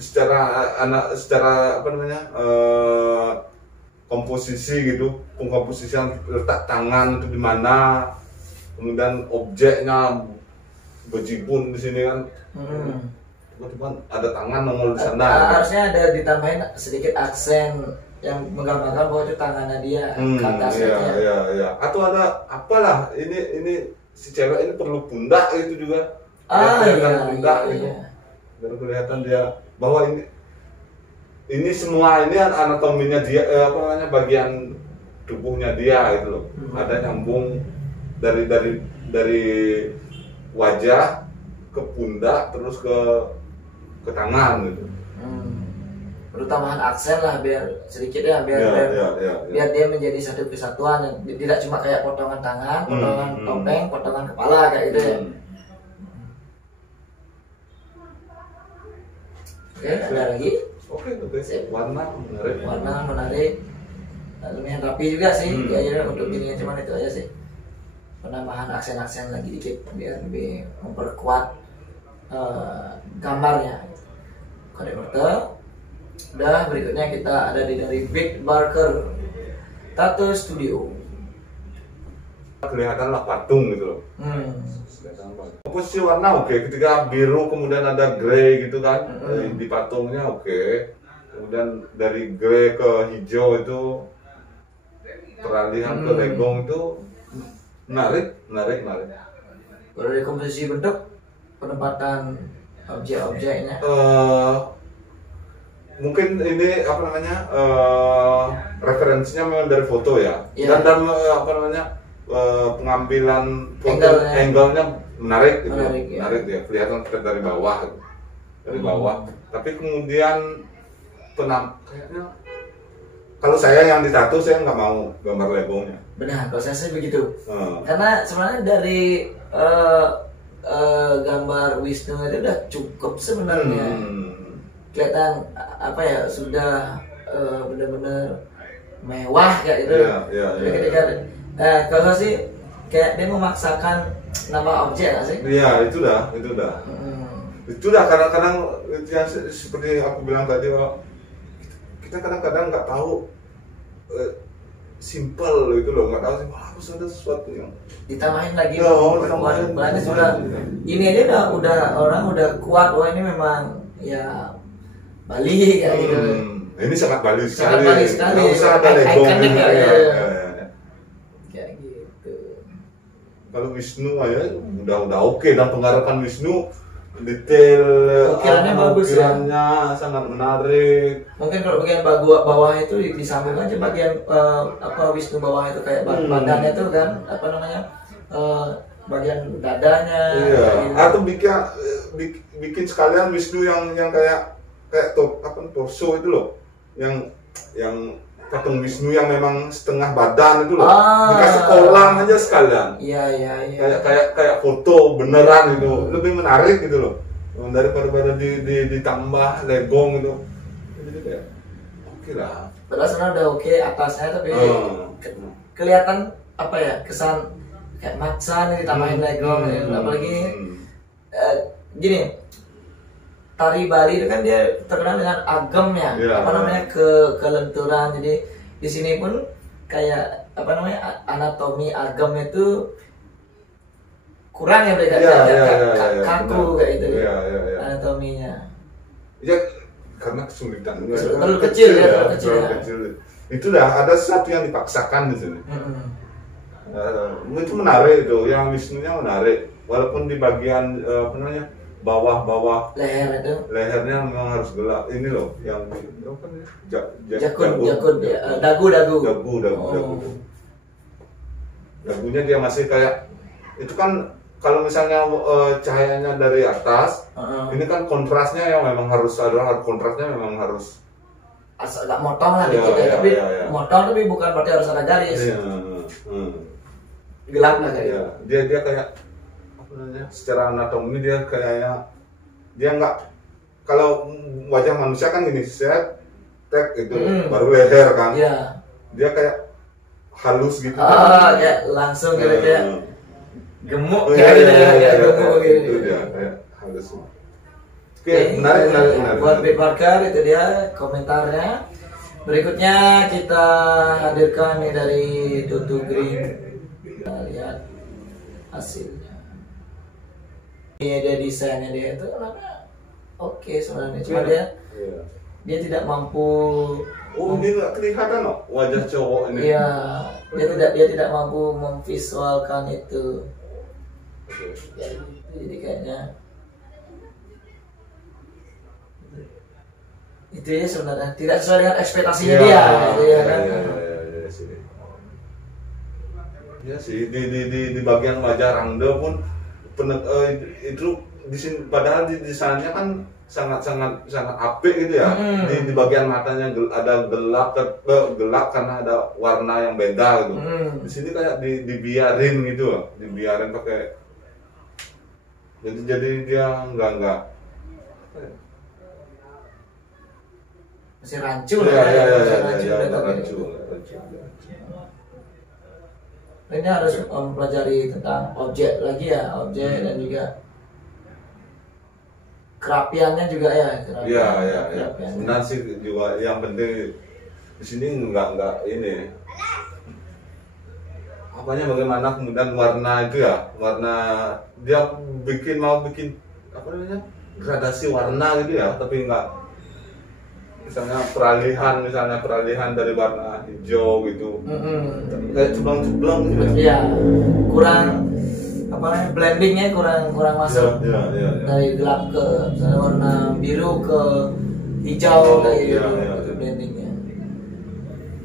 Secara komposisi gitu, pengkomposisian letak tangan itu di mana, kemudian objeknya bejibun di sini kan. Tiba-tiba ada tangan nongol di sana. Harusnya ada ditambahin sedikit aksen yang menggambarkan bahwa itu tangannya dia ke atasnya. Iya. Atau ada apalah, ini si cewek ini perlu pundak itu juga. Pundak gitu. Dan kelihatan dia bahwa ini semua ini anatominya dia, bagian tubuhnya dia gitu loh. Ada nyambung dari wajah ke pundak terus ke tangan gitu. Perlu tambahan aksen lah biar sedikit ya, biar dia menjadi satu kesatuan, tidak cuma kayak potongan tangan, potongan topeng, potongan kepala kayak gitu ya. Oke, ada lagi? Oke. Warna menarik. Lumayan rapi juga sih, kayaknya untuk ini cuman itu aja sih. Penambahan aksen-aksen lagi dikit biar lebih memperkuat gambarnya. Kadek Merte. Udah, berikutnya kita ada dari Big Barker Tattoo Studio. Kelihatan lah patung gitu loh. Komposisi warna oke. Ketika biru kemudian ada grey gitu kan, di patungnya oke. Kemudian dari grey ke hijau itu peralihan ke legong itu menarik. Kalau dari komposisi bentuk, penempatan objek-objeknya mungkin ini apa namanya referensinya memang dari foto ya, dan apa namanya pengambilan foto angle-nya menarik gitu, menarik ya, kelihatan dari bawah gitu. Dari bawah, tapi kemudian kayaknya kalau saya yang ditato saya nggak mau gambar legonya. Benar, kalau saya sih begitu. Karena sebenarnya dari gambar Wisnu itu udah cukup sebenarnya. Kelihatan apa ya, sudah benar-benar mewah kayak gitu. Ketika kalau sih kayak dia memaksakan nama objek nggak sih? Iya, itu dah. Itu dah kadang-kadang yang seperti aku bilang tadi, kita kadang-kadang nggak tahu simple itu loh, nggak tahu sih harus ada sesuatu yang ditambahin lagi. Banyak sudah ini aja udah orang udah kuat, wah ini memang ya Bali kayak gitu. Ini sangat Bali sekali. Sangat Bali sekali. Nggak usah ada legongnya. Kayak gitu. Kalau Wisnu aja udah oke, dan penggarapan Wisnu detail, ukirannya bagus, ukirannya sangat menarik. Mungkin kalau bagian bawah itu disambung aja bagian apa Wisnu bawah itu kayak badannya itu kan apa namanya bagian dadanya. Iya. Gitu. Atau bikin sekalian Wisnu yang kayak torso itu loh, yang patung Wisnu yang memang setengah badan itu loh, dikasih kolam aja sekalian. Iya. Kayak foto beneran itu lebih menarik gitu loh, daripada ditambah legong gitu. Jadi kayak oke lah. Padahal sebenarnya udah oke atasnya, tapi kelihatan apa ya, kesan kayak maksa nih ditambahin legong. Apalagi gini, tari Bali itu kan dia terkenal dengan agemnya, apa namanya kelenturan. Jadi di sini pun kayak apa namanya anatomi agem itu kurang ya mereka, kaku kayak gitu anatominya. Ya karena kesulitan. Terlalu kecil ya. Itu dah ada sesuatu yang dipaksakan di sini. Itu menarik itu, yang Wisnunya menarik, walaupun di bagian apa namanya bawah lehernya memang harus gelap. Ini loh yang jakun dagu. Dagunya dia masih kayak itu kan, kalau misalnya cahayanya dari atas, ini kan kontrasnya yang memang harus kontrasnya memang harus agak motong lah dikit ya, tapi motong tapi bukan berarti harus ada garis. Gelap lah kayak. Dia kayak secara anatomi dia kayaknya dia nggak, kalau wajah manusia kan gini, set tek itu baru leher kan, dia kayak halus gitu, kayak langsung gitu kayak gemuk kayak gemuk gitu dia kayak halus. Oke, menarik. Buat Big Parker itu dia komentarnya. Berikutnya kita hadirkan nih dari Tutu Green. Kita lihat hasilnya. Dia desainnya dia itu oke sebenarnya, cuma dia tidak mampu. Ini nggak kelihatan loh wajah cowok ini. Iya, dia tidak mampu memvisualkan itu. Jadi kayaknya itu ya sebenarnya tidak sesuai dengan ekspektasinya dia, gitu ya kan? Ya sih, di bagian wajah Rangda pun itu di sini, padahal di desainnya kan sangat apik gitu ya. Di bagian matanya ada gelap karena ada warna yang beda gitu. Di sini kayak dibiarin gitu, dibiarin pakai. Jadi dia enggak masih rancu lah ya. Rancu. Ini harus mempelajari tentang objek lagi ya, dan juga kerapiannya juga ya. Iya. Benar sih juga, yang penting di sini enggak ini. Apanya bagaimana kemudian warna itu ya, warna dia mau bikin apa namanya gradasi warna gitu ya, tapi enggak misalnya peralihan dari warna hijau gitu, kayak ceblang gitu. Iya, kurang apa namanya blendingnya kurang masuk. Iya. Dari gelap ke misalnya warna biru ke hijau kayak gitu, iya. itu blendingnya.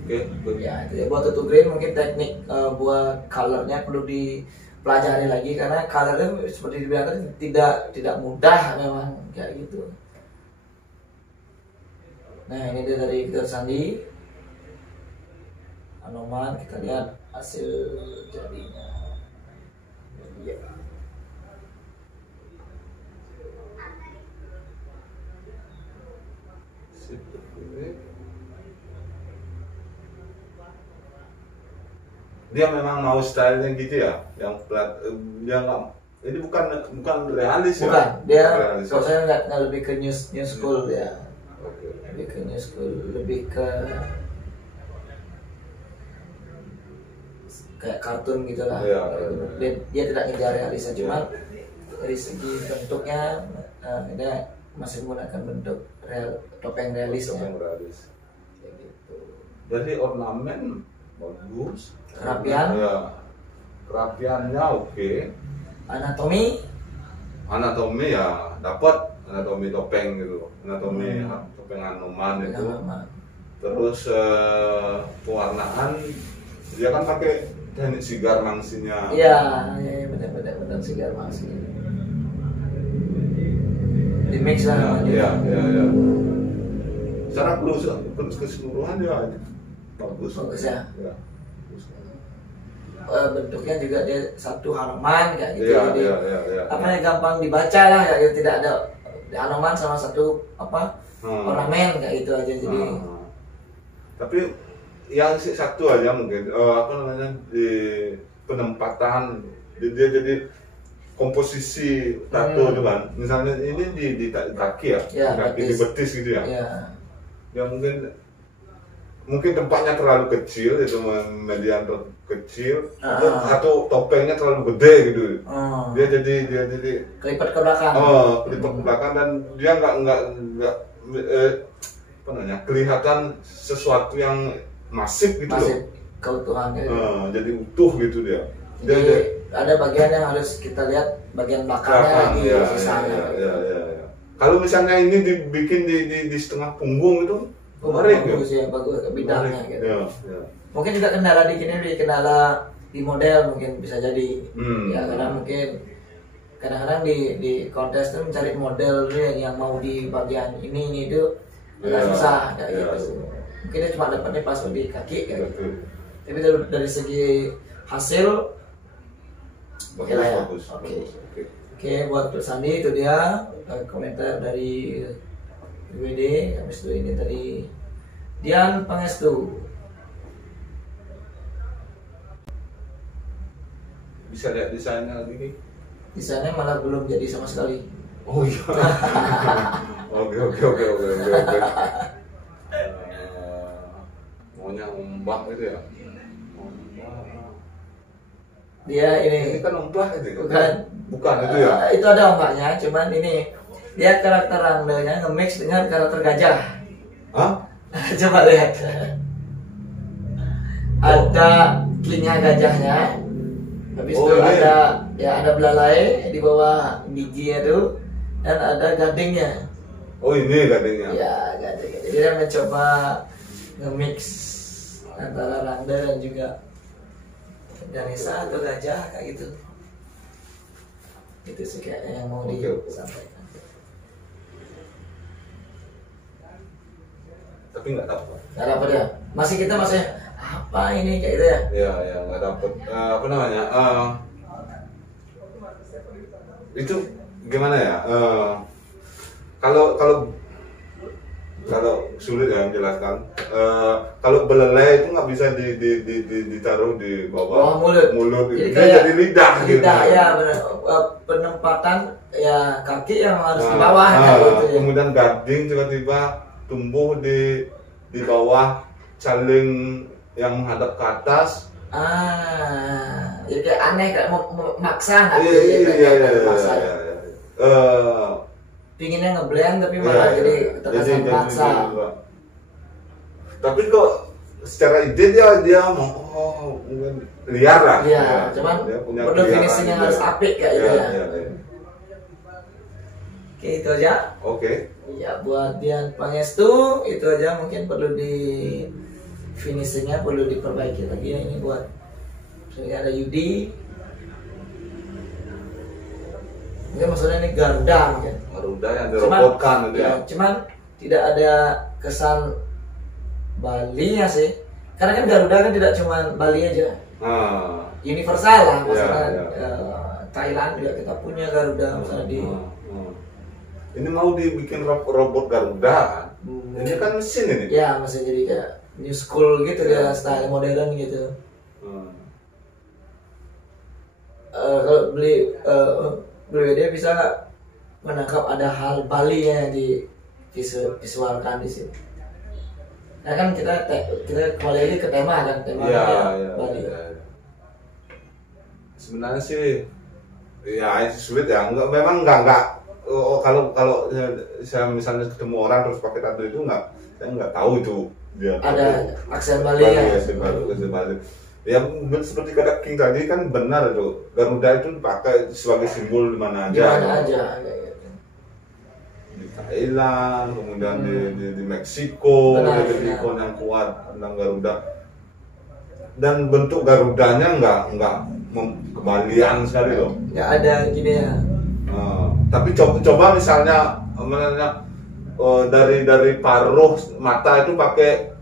Oke, good. Ya itu ya, buat tutu green mungkin teknik buat colornya perlu dipelajari lagi, karena colornya seperti dibilang tadi tidak mudah memang kayak gitu. Nah ini dia dari Peter Sandi Anoman, kita lihat hasil jadinya. Ya. Dia memang mau stylenya gitu ya, yang dia nggak, ini bukan realis ya. Bukan, dia realis. kalau saya nggak lebih ke new school ya. Oke. Lebih ke new school, lebih ke kayak kartun gitu lah. Iya, Dia tidak ngejar realisnya, cuman dari segi bentuknya dia masih menggunakan bentuk topeng realis. Topeng realis. Kayak gitu. Jadi ornamen bagus. Kerapian. Ya. Kerapiannya oke. Anatomi ya dapat, anatomi topeng gitu. Anatomi topeng Anoman itu. Terus pewarnaan dia kan pakai teknik sigar mangsinya. Iya, benar sigar mangsi. Di mix lah. Iya. Secara keseluruhan ya bagus ya. Bentuknya juga dia satu halaman kayak gitu. Jadi apa yang gampang dibaca lah, kayak tidak ada halaman sama satu ornamen kayak gitu aja. Jadi tapi yang satu aja mungkin di penempatan dia jadi komposisi tato itu kan, misalnya ini di kaki ya, kaki di betis gitu ya. Ya mungkin tempatnya terlalu kecil, itu median kecil, atau topengnya terlalu gede gitu. Dia jadi kelipat ke belakang. Kelipat ke belakang, dan dia nggak kelihatan sesuatu yang masif gitu. Masif keutuhannya. Jadi utuh gitu dia. Jadi ada bagian yang harus kita lihat bagian belakangnya lagi, sisanya. Ya. Kalau misalnya ini dibikin di setengah punggung itu bagus ya, bagus bidangnya gitu. Ya. Mungkin juga kendala di model mungkin bisa jadi. Ya karena mungkin kadang-kadang di kontes tuh mencari model yang mau di bagian ini itu agak susah kayak gitu. Mungkin dia cuma dapatnya pas di kaki kayak gitu. Tapi dari segi hasil oke lah ya. Oke, buat Sandi itu dia komentar dari WD. Habis itu ini tadi Dian Pangestu. Bisa lihat desainnya lagi nih. Desainnya malah belum jadi sama sekali. Oh iya. Oke. Maunya ombak itu ya. Dia ini kan ombak itu. Bukan itu ya. Itu ada ombaknya, cuman ini dia karakter randanya nge-mix dengan karakter gajah. Hah? Coba lihat. Ada telinga gajahnya. Habis itu ada belalai di bawah giginya tuh, dan ada gadingnya. Oh ini gadingnya. Ya, gading. Jadi dia mencoba nge-mix antara randa dan juga danesa atau gajah kayak gitu. Itu sih kayaknya yang mau disampaikan. Tapi nggak dapat. Nggak dapat ya. Kita masih apa ini kayak gitu ya? Ya nggak dapat. Apa namanya? Itu gimana ya? Kalau sulit ya menjelaskan. Kalau belalai itu nggak bisa ditaruh di bawah mulut Jadi itu. Jadi lidah gitu. Ya benar. Penempatan ya kaki yang harus di bawah gitu ya. Kemudian gading tiba-tiba tumbuh di bawah caling yang menghadap ke atas. Ya kayak aneh, kayak mau maksa nggak? Iya. Pinginnya ngeblend tapi malah jadi terkesan paksa. Tapi kok secara ide dia mau liar lah. Iya, cuman berdefinisinya harus apik kayak gitu ya. Oke, itu aja. Oke. Ya buat Dian Pangestu itu aja, mungkin perlu di finishingnya perlu diperbaiki lagi ya. Ini buat ini ada Yudi, ini maksudnya ini Garuda mungkin. Garuda yang dirobotkan gitu ya. Cuman tidak ada kesan Bali-nya sih, karena kan Garuda kan tidak cuma Bali aja, universal lah maksudnya. Thailand juga kita punya Garuda misalnya di. Ini mau dibikin robot Garuda, ini kan mesin ini. Ya mesin, jadi kayak new school gitu ya, style modern gitu. Kalau beli dia bisa nggak menangkap ada hal Bali yang di visualkan di sini. Nah kan kita kembali lagi ke tema kan, tema Bali. Sebenarnya sih ya sulit ya, memang enggak. Kalau saya misalnya ketemu orang terus pakai tato itu saya nggak tahu itu dia ada aksen Bali ya. Aksen Bali. Ya seperti kata King tadi kan benar itu, Garuda itu dipakai sebagai simbol di mana aja. Di mana aja. Di Thailand, kemudian di Meksiko, ada ikon yang kuat tentang Garuda. Dan bentuk Garudanya nggak kebalian sekali loh. Nggak ada gini ya. Tapi coba misalnya dari paruh mata itu pakai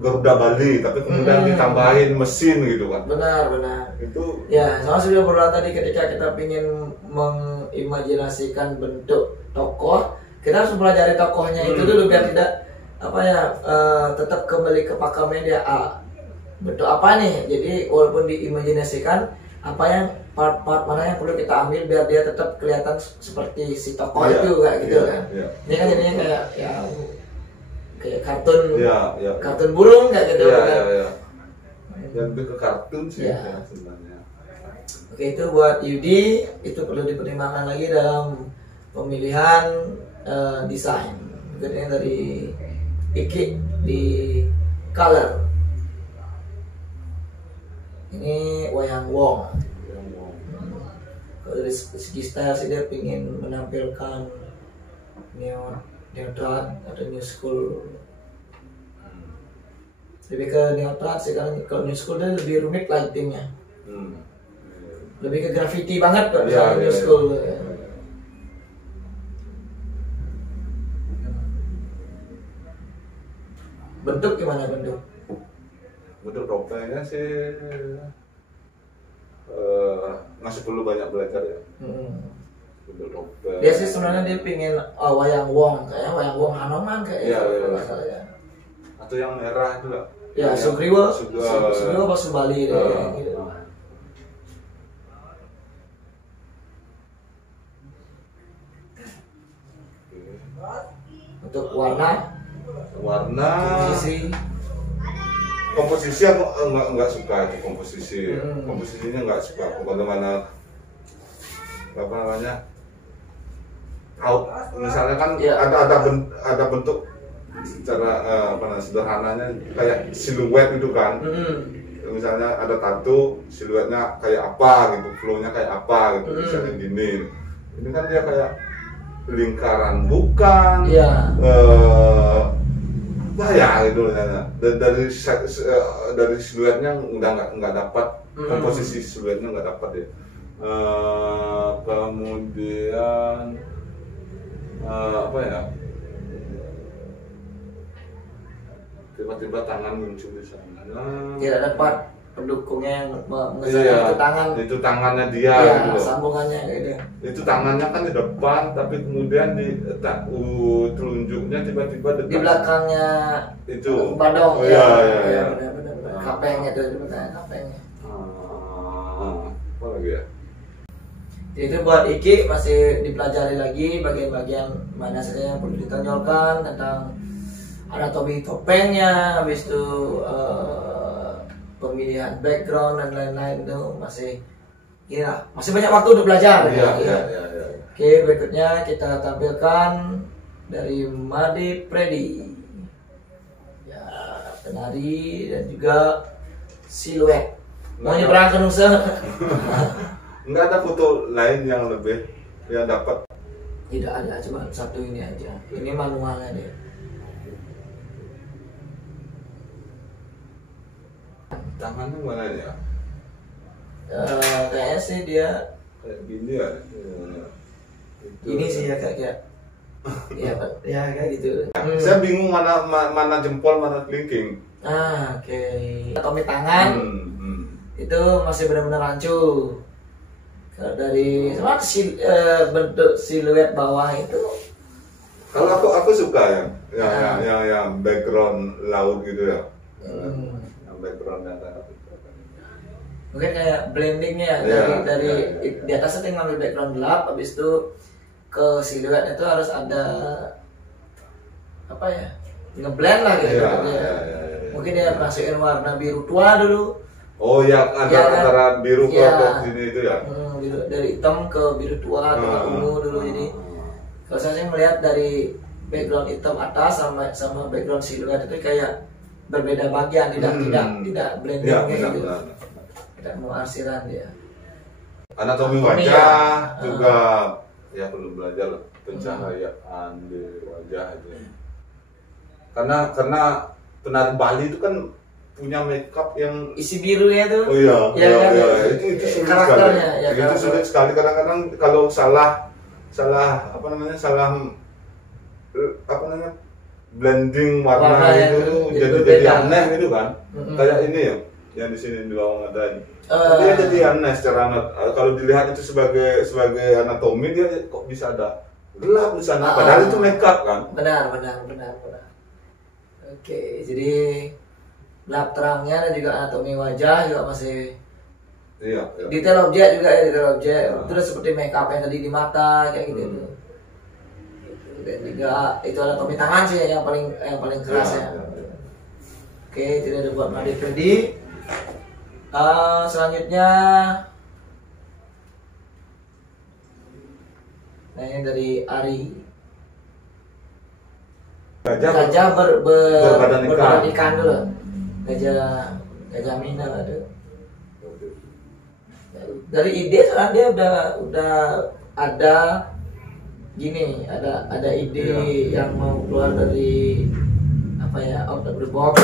Garuda Bali, tapi kemudian ditambahin mesin gitu kan. Benar. Itu ya, sama sudah berulang tadi, ketika kita ingin mengimajinasikan bentuk tokoh, kita harus mempelajari tokohnya itu dulu biar tidak tetap kembali ke pakamnya dia. Bentuk apa nih? Jadi walaupun diimajinasikan, apa yang part-part mana yang perlu kita ambil biar dia tetap kelihatan seperti si tokoh itu kayak gitu kan. Ini kan jadinya kayak kartun burung kayak gitu kan. Yang lebih ke kartun sih sebenarnya. Oke, itu buat Yudi, itu perlu dipertimbangkan lagi dalam pemilihan desain. Ini dari Iki di Color. Ini Wayang Wong. Kalau dari segi style sih dia ingin menampilkan neotrat atau new school. Lebih ke neotrat sih, karena kalau new school dia lebih rumit lightingnya. Lebih ke graffiti banget kok new school. Bentuk gimana bentuk? Bentuk topengnya sih masih perlu banyak belajar ya. Bentuk topeng. Dia sih sebenarnya dia pingin Wayang Wong, kayaknya Wayang Wong Hanoman kayaknya. Iya. Atau yang merah itu lah. Ya, Sugriwa apa Subali gitu. Untuk warna komposisi aku nggak suka itu komposisinya nggak suka. Bagaimana apa namanya, misalnya kan ada bentuk secara sederhananya kayak siluet gitu kan. Misalnya ada tato siluetnya kayak apa gitu, flow-nya kayak apa gitu, misalnya gini. Ini kan dia kayak lingkaran bukan, gitu misalnya. Dan dari siluetnya nggak dapat, komposisi siluetnya nggak dapat ya. Kemudian tiba-tiba tangan muncul di sana. Tidak dapat pendukungnya yang mengesankan itu tangannya dia gitu. Sambungannya gitu. Itu tangannya kan di depan, tapi kemudian telunjuknya tiba-tiba di belakangnya itu badong. Benar. Kapengnya itu kapengnya. Apa lagi ya? Itu buat Iki masih dipelajari lagi bagian-bagian mana saja yang perlu ditonjolkan tentang anatomi topengnya, habis itu pemilihan background dan lain-lain itu masih banyak waktu untuk belajar. Oke, berikutnya kita tampilkan dari Made Predi. Ya, penari dan juga siluet. Mau nyebrang ke Nusa. Enggak ada foto lain yang dapat Tidak ada, cuma satu ini aja. Ini manualnya dia. Tangannya mana ya? Kayaknya sih dia Kayak gini ya. ini sih ya kayak ya kayak gitu. Saya bingung mana jempol mana kelingking. Oke. Atomi tangan itu masih benar-benar rancu. Kalau dari bentuk siluet bawah itu, kalau aku suka yang background laut gitu ya. Yang backgroundnya mungkin kayak blendingnya dari di atasnya tinggal ngambil background gelap, habis itu ke siluet itu harus ada apa ya, ngeblend lah gitu. Mungkin dia masukin warna biru tua dulu. Oh ya, antara biru ke sini itu ya. Biru, dari hitam ke biru tua atau ungu dulu. Jadi kalau saya melihat dari background hitam atas sama background siluet itu kayak berbeda bagian, tidak blending gitu. Tidak mau arsiran dia. Anatomi wajah juga ya perlu belajar pencahayaan di wajah aja. Karena penari Bali itu kan punya makeup yang isi birunya tuh. Oh iya. Itu sulit karakternya, sekali. Itu sulit sekali. Kadang-kadang kalau salah blending warna itu jadi aneh gitu kan. Kayak ini ya, yang di sini di bawah mata ini. Dia jadi aneh secara kalau dilihat itu sebagai anatomi, dia kok bisa ada gelap di sana, padahal itu makeup kan. Benar. Oke, jadi gelap terangnya dan juga anatomi wajah juga masih detail objek juga ya, itu udah seperti makeup yang tadi di mata kayak gitu. Dan juga itu anatomi tangan sih yang paling keras ya. Oke, tidak ada buat Made Freddy. Selanjutnya, nah ini dari Ari. Gajah berbadan ikan dulu. Gajah Mina ada. Dari ide sekarang dia udah ada gini, ada ide yang mau keluar dari apa ya, out of the box.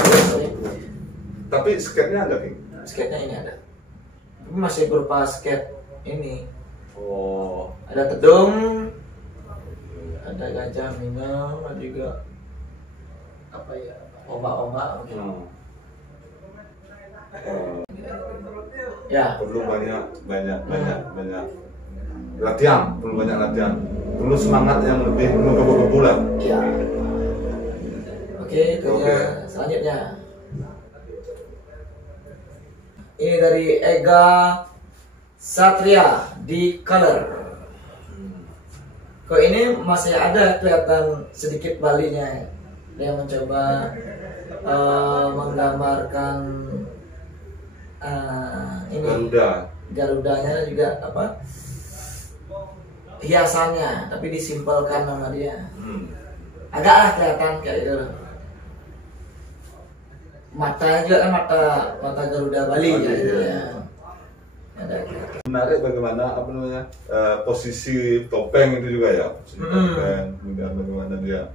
Tapi sketnya ada King? Sketnya ini ada. Tapi masih berupa sket ini. Oh. Ada tedung, ada gajah Mina, ada juga apa ya, ombak-ombak gitu. Ya. Perlu banyak latihan, perlu semangat yang lebih menggebu-gebu lah. Iya. Oke, itu ya. Selanjutnya. Ini dari Ega Satria di Color. Kok ini masih ada kelihatan sedikit Balinya. Dia mencoba menggambarkan ini Garudanya juga apa, hiasannya, tapi disimpelkan sama dia. Agaklah kelihatan kayak gitu. Matanya juga kan mata Garuda Bali gitu ya. Menarik bagaimana posisi topeng itu juga ya, topeng, kemudian bagaimana dia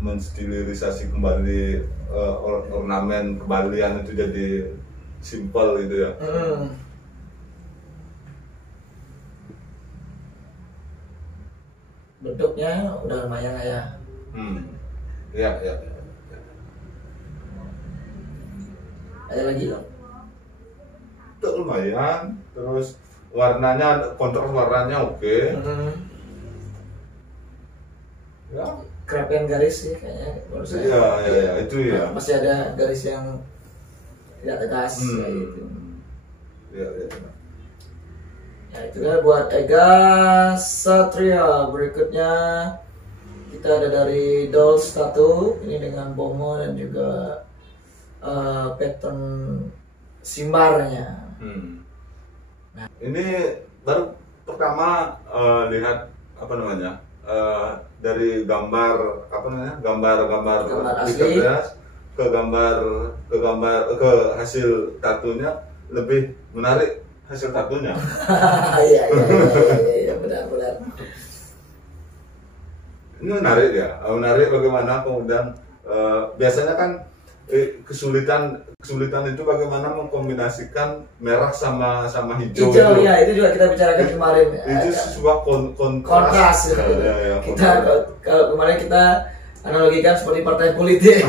menstilisasi kembali ornamen kebalian itu jadi simpel gitu ya. Bentuknya udah lumayan lah ya. Ya. Ada lagi loh. Itu lumayan. Terus warnanya, kontras warnanya oke. Ya. Kerapian garis sih kayaknya menurut saya. Iya, itu ya. Masih ada garis yang tidak tegas kayak gitu. Iya. Ya itu kan buat Ega Satria. Berikutnya kita ada dari Dolls Tattoo, ini dengan Bomo dan juga pattern simbarnya. Nah, ini baru pertama lihat dari gambar asli ke hasil tatunya, lebih menarik hasil tatunya. Iya benar. Ini menarik ya, menarik bagaimana kemudian biasanya kan kesulitan itu bagaimana mengkombinasikan merah sama hijau. Hijau ya, itu juga kita bicarakan kemarin. Itu sebuah kontras. Kita kalau kemarin kita analogikan seperti partai politik.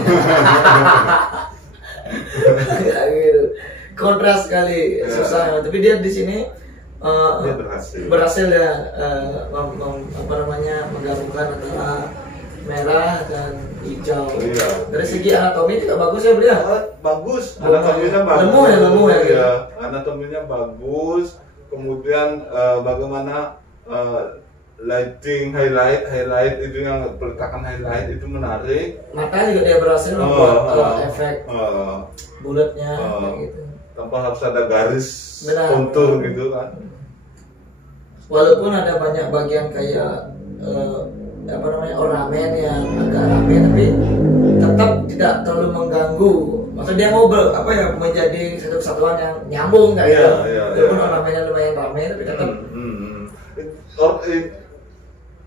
Ya, gitu. Kontras sekali, susah. Tapi dia di sini dia berhasil ya menggabungkan antara merah dan hijau. Iya. Dari segi anatomi juga bagus ya beliau. Bagus, anatominya bagus. Lemu ya. Anatominya bagus. Kemudian bagaimana lighting, highlight itu yang peletakan highlight itu menarik. Mata juga dia berhasil membuat efek bulatnya gitu. Tanpa harus ada garis kontur gitu kan. Walaupun ada banyak bagian kayak ornamen yang agak rame, tapi tetap tidak terlalu mengganggu. Maksudnya dia mau menjadi satu kesatuan yang nyambung kayak gitu. Walaupun ornamennya lumayan rame, tapi tetap.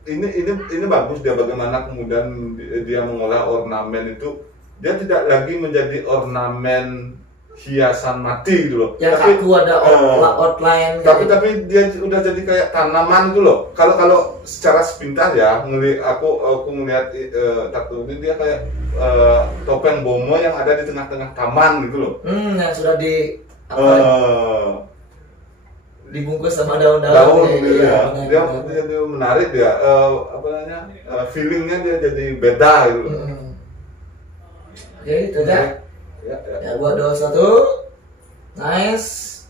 Ini bagus dia bagaimana kemudian dia mengolah ornamen itu, dia tidak lagi menjadi ornamen hiasan mati gitu loh. Yang kaku ada outline. Tapi dia udah jadi kayak tanaman gitu loh. Kalau secara sepintas ya, aku ngelihat tato ini dia kayak topeng Bomo yang ada di tengah-tengah taman gitu loh. Yang sudah dibungkus sama daun-daun. Dia jadi menarik dia. Feelingnya dia jadi beda gitu. Oke, itu aja. Ya, buat 21 nice,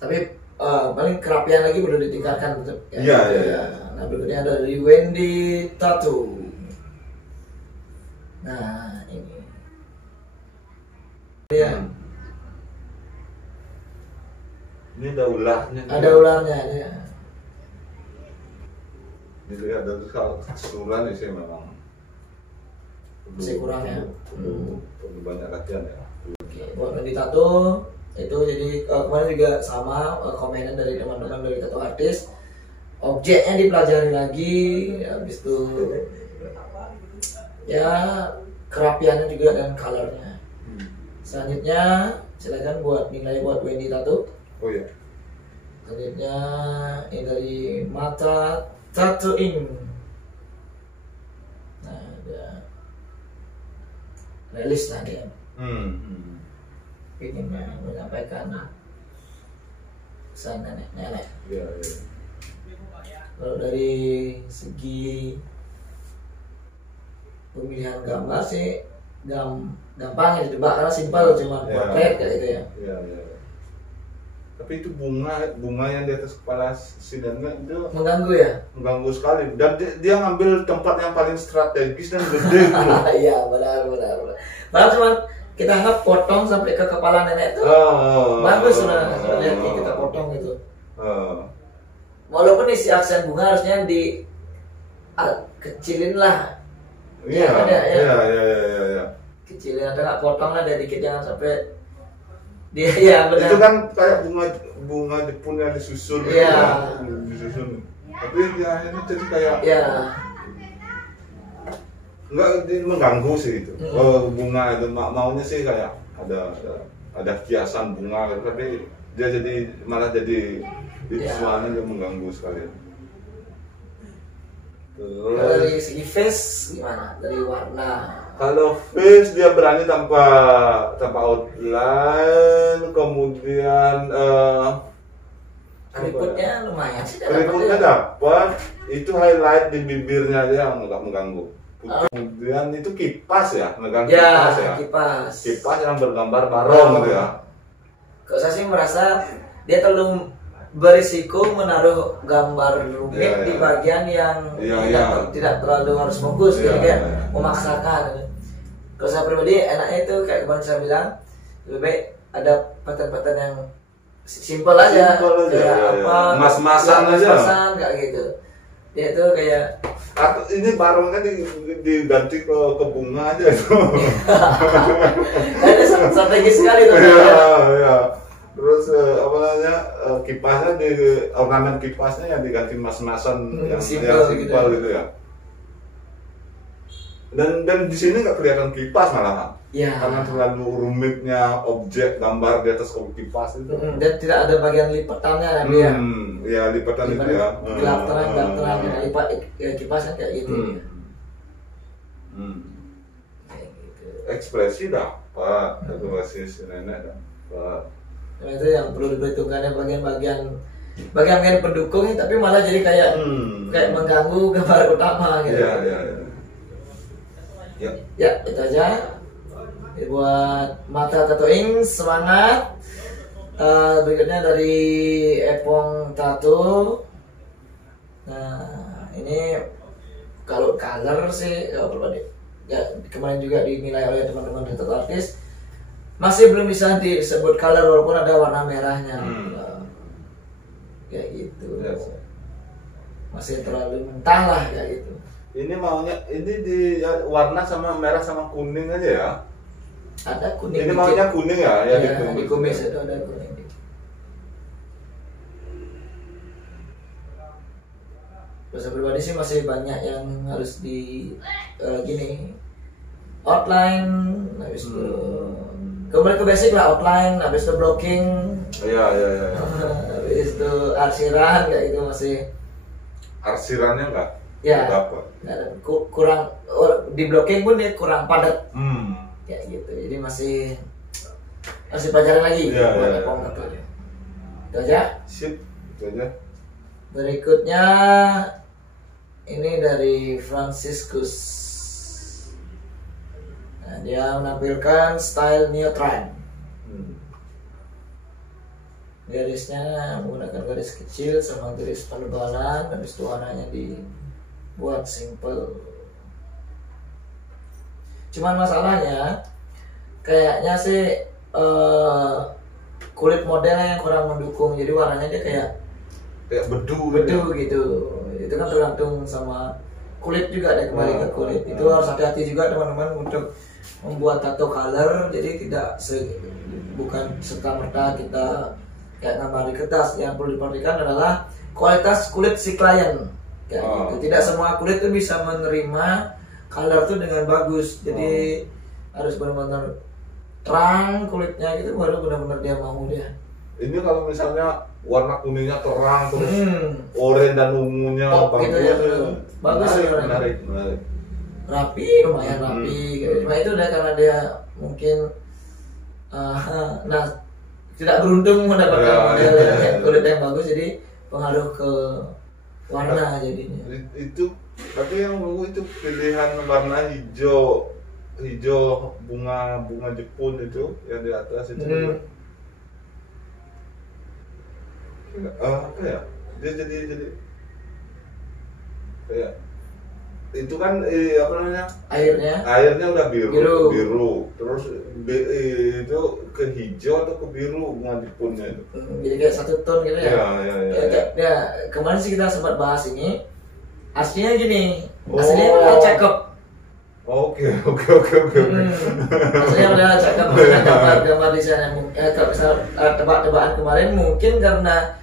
tapi paling kerapian lagi perlu ditingkatkan betul. Iya. Nah, berikutnya ada dari Wendy Tattoo. Nah, ini dia. Ini ada ularnya. Ada ularnya ya. Ini ada keseluruhan sih memang. Masih kurang ya. Perlu banyak latihan ya. Oke, buat Wendy Tattoo itu jadi kemarin juga sama komenan dari teman-teman dari tattoo artis. Objeknya dipelajari lagi, habis itu ya kerapiannya juga dan colornya. Selanjutnya silakan buat nilai buat Wendy Tattoo. Oh iya. Selanjutnya ini dari Mata Tattooing. Nah, ada rilis lah dia. Ingin menyampaikan pesan nenek-nenek. Iya. Kalau dari segi pemilihan gambar sih gampang ya ditebak karena simpel, cuma portrait kayak gitu ya. Iya. Tapi itu bunga yang di atas kepala si nenek itu mengganggu ya? Mengganggu sekali. Dan dia ngambil tempat yang paling strategis dan gede gitu. Iya, benar. Padahal cuma kita anggap potong sampai ke kepala nenek tuh bagus sudah lihat kita potong gitu. Walaupun isi aksen bunga harusnya kecilin lah. Iya. Kecilin atau nggak potong lah dari dikit, jangan sampai dia ya benar. Itu kan kayak bunga Jepun yang disusun. Iya. Disusun. Tapi ya ini jadi kayak enggak mengganggu sih itu. Bunga itu maunya sih kayak ada hiasan bunga, tapi dia malah jadi visualnya dia mengganggu sekali. Terus dari segi face gimana? Dari warna. Kalau face dia berani tanpa outline, kemudian keriputnya lumayan sih. Keriputnya dapat, itu highlight di bibirnya aja yang nggak mengganggu. Kemudian itu kipas ya, megang kipas ya. Kipas yang bergambar barong gitu ya. Kok saya sih merasa dia terlalu berisiko menaruh gambar rumit di bagian yang tidak terlalu harus fokus, jadi kayak memaksakan. Kalau saya pribadi enaknya itu kayak kemarin saya bilang, lebih baik ada pattern-pattern yang simple aja, kayak mas-masan aja, kayak gitu. Dia itu kayak ini barongnya diganti ke bunga aja itu. Kayaknya strategis sekali tuh. Iya. Terus kipasnya ornamen kipasnya yang diganti mas-masan yang simpel gitu ya. Dan di sini nggak kelihatan kipas malahan. Ya. Karena terlalu rumitnya objek gambar di atas kipas itu. Dan tidak ada bagian lipatannya kan dia. Ya lipatan itu ya. Gelap terang, lipat kipasnya kayak gitu. Kayak gitu. Ekspresi dapat, basis nenek dapat. Nah, itu yang perlu diperhitungkannya bagian pendukung, tapi malah jadi kayak mengganggu gambar utama gitu. Ya, itu aja. Buat mata tattooing semangat. Berikutnya dari Epong Tattoo. Nah, ini kalau color sih ya, kemarin juga dinilai oleh teman-teman tattoo artis, masih belum bisa disebut color walaupun ada warna merahnya. Kayak gitu. Masih terlalu mentah lah kayak gitu. Ini maunya di warna sama merah sama kuning aja ya. Ada kuning. Ini maunya kuning ya, di kumis itu ada kuning. Bahasa pribadi sih masih banyak yang harus gini outline, habis itu kembali ke basic lah, outline, habis itu blocking. Iya. Habis itu arsiran kayak gitu masih. Arsirannya enggak? Ya. Dapat. Kurang di blocking pun dia kurang padat. Kayak gitu. Jadi masih pelajaran lagi. Iya. Itu aja. Sip, itu aja. Berikutnya ini dari Franciscus. Nah, dia menampilkan style neotrend. Garisnya menggunakan garis kecil sama garis penebalan, habis itu warnanya dibuat simple. Cuman masalahnya kayaknya sih kulit modelnya yang kurang mendukung, jadi warnanya dia kayak bedu gitu. Itu kan tergantung sama kulit juga, ada kembali ke kulit. Itu harus hati-hati juga teman-teman untuk membuat tattoo color. Jadi bukan serta-merta kita kayak gambar di kertas. Yang perlu diperhatikan adalah kualitas kulit si klien. Kayak gitu. Tidak semua kulit itu bisa menerima color itu dengan bagus. Jadi harus benar-benar terang kulitnya gitu, baru benar-benar dia mau dia. Ini kalau misalnya warna kuningnya terang terus oranye dan ungunya bagus gitu ya. Bagus menarik. Rapi, lumayan rapi gitu. Cuma itu udah karena dia mungkin tidak beruntung mendapatkan model kulit yang bagus, jadi pengaruh ke warna jadinya. Itu tapi yang ungu itu pilihan warna hijau bunga Jepun itu yang di atas itu. Apa ya, dia jadi kayak itu kan apa namanya, airnya udah biru terus itu ke hijau atau ke biru bunga Jepunnya itu, jadi kayak satu ton gitu ya. Ya, kemarin sih kita sempat bahas ini, aslinya gini, aslinya udah cakep. Oke. Aslinya udah cakep, gambar desainnya. Kalau misal tebak-tebakan kemarin mungkin karena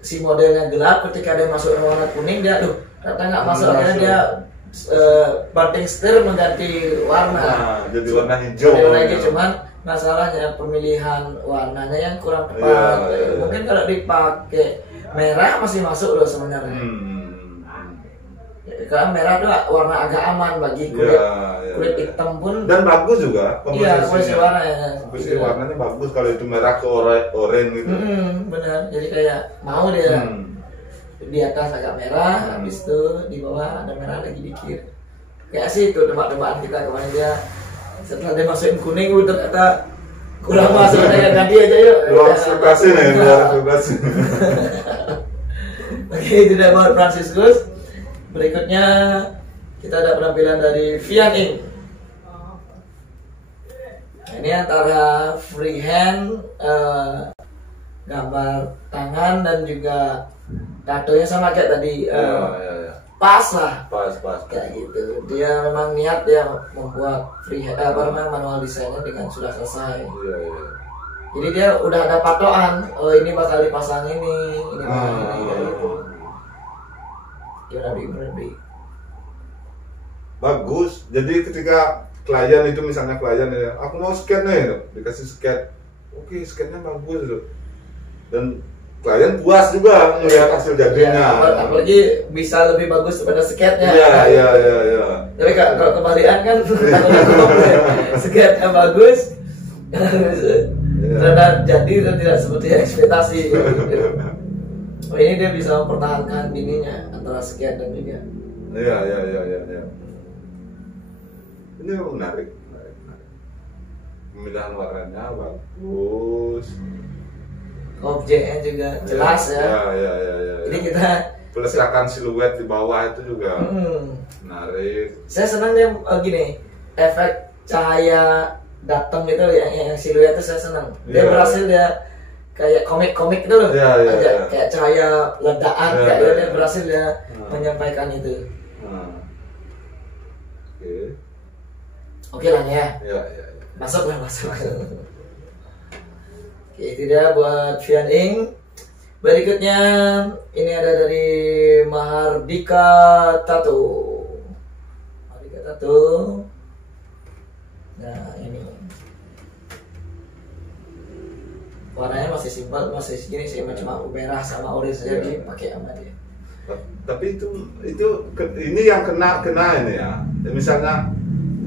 si modelnya gelap, ketika dia masuk warna kuning dia ternyata nggak masuk, akhirnya dia banting setir mengganti warna. Jadi warna hijau. Cuman masalahnya pemilihan warnanya yang kurang tepat. Mungkin kalau dipakai merah masih masuk loh sebenarnya. Karena merah tuh warna agak aman bagi kulit hitam pun, dan bagus juga komposisi warnanya. Komposisi warnanya bagus kalau itu merah ke oranye gitu. Benar. Jadi kayak mau dia di atas agak merah, habis itu di bawah ada merah lagi dikit. Kayak sih itu tebak-tebakan kita kemarin, dia setelah dia masukin kuning ternyata kurang masuk, kayak ganti aja yuk. Luar ekspektasi nih, luar ekspektasi. Oke, itu udah buat Franciscus. Berikutnya kita ada penampilan dari Vian Ing. Ini antara freehand, gambar tangan dan juga tatonya sama kayak tadi. Pas lah. Pas. Kayak gitu. Dia memang niat dia membuat freehand, manual desainnya dengan sudah selesai. Jadi dia udah ada patokan. Oh, ini bakal dipasang ini bakal ini kayak gitu. Gimana Bi? bagus. Jadi ketika klien itu misalnya klien ya, aku mau skate nih, dikasih skate, oke skate-nya bagus gitu. Dan klien puas juga melihat hasil jadinya. Ya, apalagi bisa lebih bagus daripada skate-nya. Iya. Tapi kalau kebalikan kan, skate-nya bagus, ternyata jadi dan tidak seperti ekspektasi. Oh, ini dia bisa mempertahankan ininya antara skate dan juga. Iya. Ini menarik. Pemilihan warnanya bagus. Objeknya juga jelas ya. Jadi kita peletakan siluet di bawah itu juga menarik. Saya senang dia gini, efek cahaya datang gitu yang siluet itu saya senang. Dia berhasil dia kayak komik-komik itu loh. Kayak cahaya ledakan dia berhasil dia menyampaikan itu. Oke lah ya. Masuk. Oke, itu dia buat Vian Ing. Berikutnya ini ada dari Mahardika Tattoo. Nah, ini warnanya masih simpel, masih segini sih, cuma merah sama orange saja dipakai sama dia. Tapi itu ini yang kena ini ya. Misalnya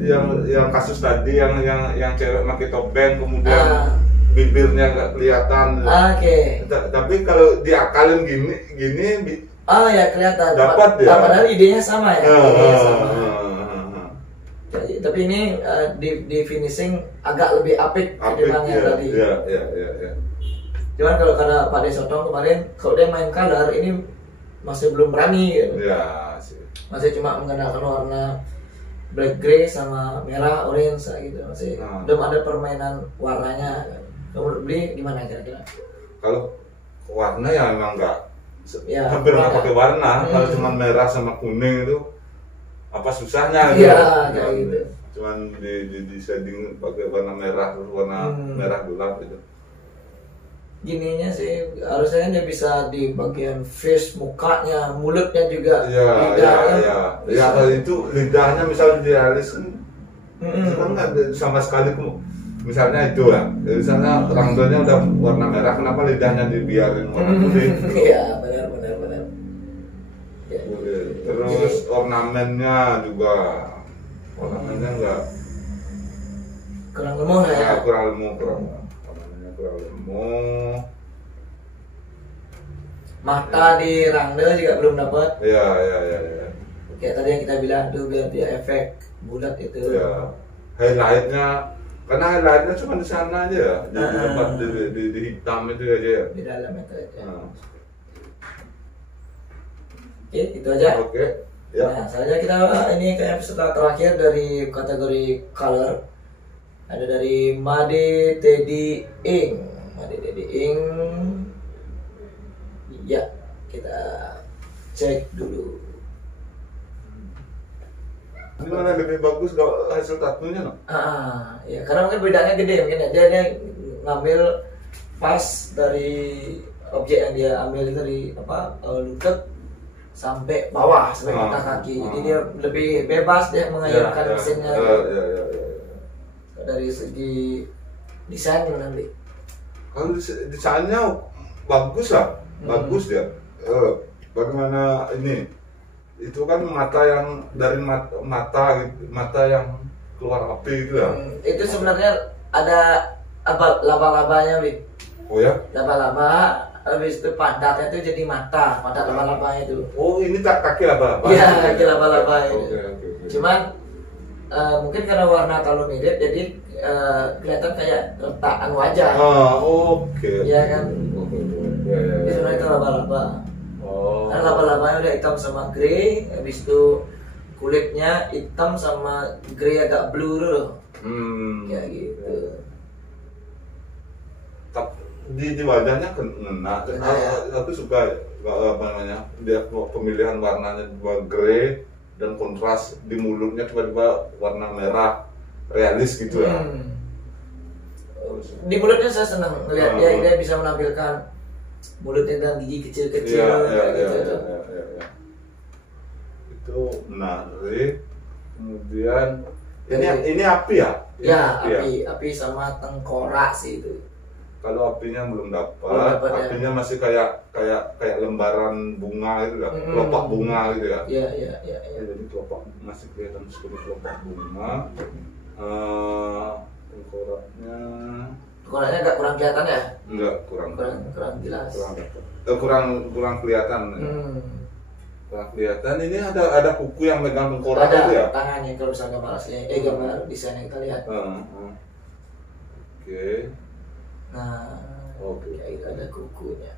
yang kasus tadi yang cewek pakai topeng kemudian bibirnya nggak kelihatan. Tapi kalau diakalin gini ya kelihatan. Dapat ya. Padahal idenya sama ya. Tapi ini di finishing agak lebih apik ketimbang yang tadi. Iya. Cuman kalau karena Pak Desotong kemarin kalau dia main color ini masih belum berani gitu. Iya sih. Masih cuma menggunakan warna black grey sama merah orange gitu, masih belum ada permainan warnanya. Kamu beli gimana kira-kira? Kalau warna ya memang hampir nggak pakai warna. Kalau cuma merah sama kuning itu apa susahnya gitu? Kayak gitu. Cuman di shading pakai warna merah terus warna merah gelap gitu. Gininya sih harusnya dia bisa di bagian face, mukanya, mulutnya juga. Ya kalau itu lidahnya misalnya dialis kan nggak sama sekali misalnya itu ya, misalnya rambutnya udah warna merah, kenapa lidahnya dibiarin warna putih? Iya benar. Terus ornamennya nggak kurang lemah ya. Kurang lemah. Mata di rangda juga belum dapat. Iya. Kayak tadi yang kita bilang tuh biar dia efek bulat itu. Iya. Karena highlightnya cuma di sana aja ya, di tempat di hitam itu aja ya. Di dalam itu aja. Oke, itu aja. Oke. Ya. Nah, selanjutnya kita ini kayak peserta terakhir dari kategori color. Ada dari Made Teddy Ing. Ya, kita cek dulu. Ini mana lebih bagus kalau hasil tattoo-nya no? Ya karena mungkin bedanya gede, mungkin dia ngambil pas dari objek yang dia ambil itu dari lutut sampai bawah sampai mata kaki. Jadi dia lebih bebas dia mengayunkan mesinnya. Dari segi desain gimana nih? Kalau desainnya bagus lah, bagus ya. Bagaimana ini? Itu kan mata yang dari mata yang keluar api gitu ya. Itu sebenarnya ada laba-labanya, Bi. Oh ya? Laba-laba, habis itu pantatnya itu jadi mata laba-labanya itu. Oh, ini kaki laba-laba. Iya, kaki laba-laba itu. Okay. Cuman mungkin karena warna terlalu mirip jadi kelihatan kayak retakan wajah. Oke. Iya kan? Ini sebenarnya itu laba-laba. Kan laba-labanya udah hitam sama grey, habis itu kulitnya hitam sama grey agak blue dulu. Kayak gitu. Di wajahnya kena. Aku suka dia pemilihan warnanya grey dan kontras di mulutnya tiba-tiba warna merah realis gitu ya. Di mulutnya saya senang melihat dia bisa menampilkan mulutnya dan gigi kecil-kecil. Itu menarik. Kemudian ini api ya? Ya, api sama tengkorak sih itu. Kalau apinya belum dapat, apinya masih kayak lembaran bunga gitu ya, kelopak bunga gitu ya. Iya. Jadi kelopak masih kelihatan seperti kelopak bunga. Tengkoraknya agak kurang kelihatan ya? Enggak, kurang jelas. Kurang kelihatan. Kurang kelihatan. Ini ada kuku yang megang tengkorak itu ya? Tangannya kalau misalnya gambar aslinya, gambar desain yang kita lihat. Oke. Nah, kayak itu ada kukunya.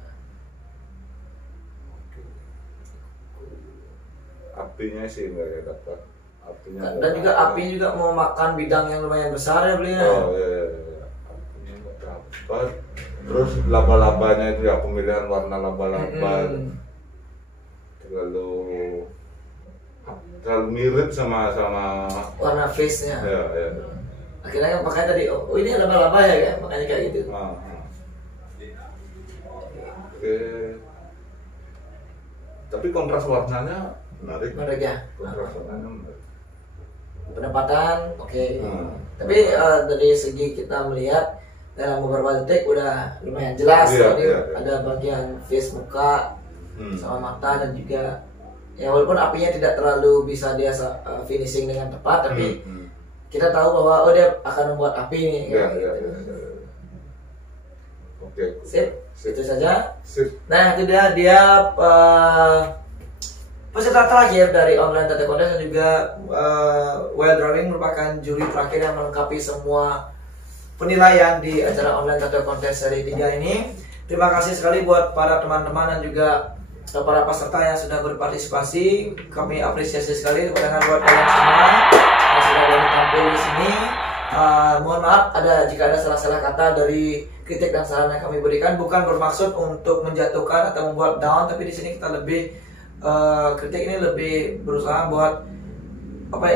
Apinya sih nggak dapat. Dan juga apinya juga mau makan bidang yang lumayan besar ya belinya. Oh iya. Apinya nggak dapat. Terus laba-labanya itu ya, pemilihan warna laba-laba terlalu mirip sama warna face-nya. Ya. Akhirnya makanya tadi, ini laba-laba ya kan, makanya kayak gitu. Oke. Tapi kontras warnanya menarik ya. Kontras warnanya menarik. Penempatan, oke. Tapi dari segi kita melihat dalam beberapa detik udah lumayan jelas. Jadi ada bagian face muka sama mata, dan juga ya walaupun apinya tidak terlalu bisa dia finishing dengan tepat, tapi kita tahu bahwa dia akan membuat api nih. Oke. Sip. Itu saja. Sip. Nah, itu dia peserta terakhir dari online tattoo contest, dan juga Wild Drawing merupakan juri terakhir yang melengkapi semua penilaian di acara online tattoo contest seri 3 ini. Terima kasih sekali buat para teman-teman dan juga para peserta yang sudah berpartisipasi. Kami apresiasi sekali dengan buat kalian semua yang sudah boleh tampil di sini. Mohon maaf jika ada salah-salah kata dari kritik dan saran yang kami berikan, bukan bermaksud untuk menjatuhkan atau membuat down, tapi di sini kita lebih kritik ini lebih berusaha buat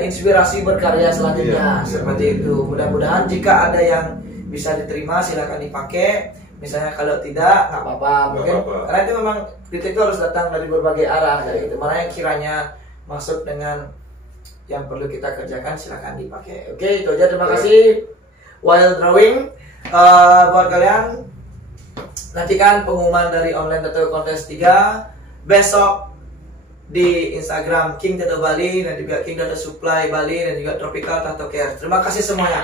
inspirasi berkarya selanjutnya. Seperti itu. Mudah-mudahan jika ada yang bisa diterima silakan dipakai. Misalnya kalau tidak, nggak apa-apa. Mungkin karena itu memang kritik itu harus datang dari berbagai arah, dari itu. Mana yang kiranya masuk dengan yang perlu kita kerjakan, silakan dipakai. Oke, itu aja. Terima kasih Wild Drawing. Buat kalian, nantikan pengumuman dari online tattoo contest 3 besok di Instagram King Tattoo Bali, dan juga King Tattoo Supply Bali, dan juga Tropical Tattoo Care. Terima kasih semuanya.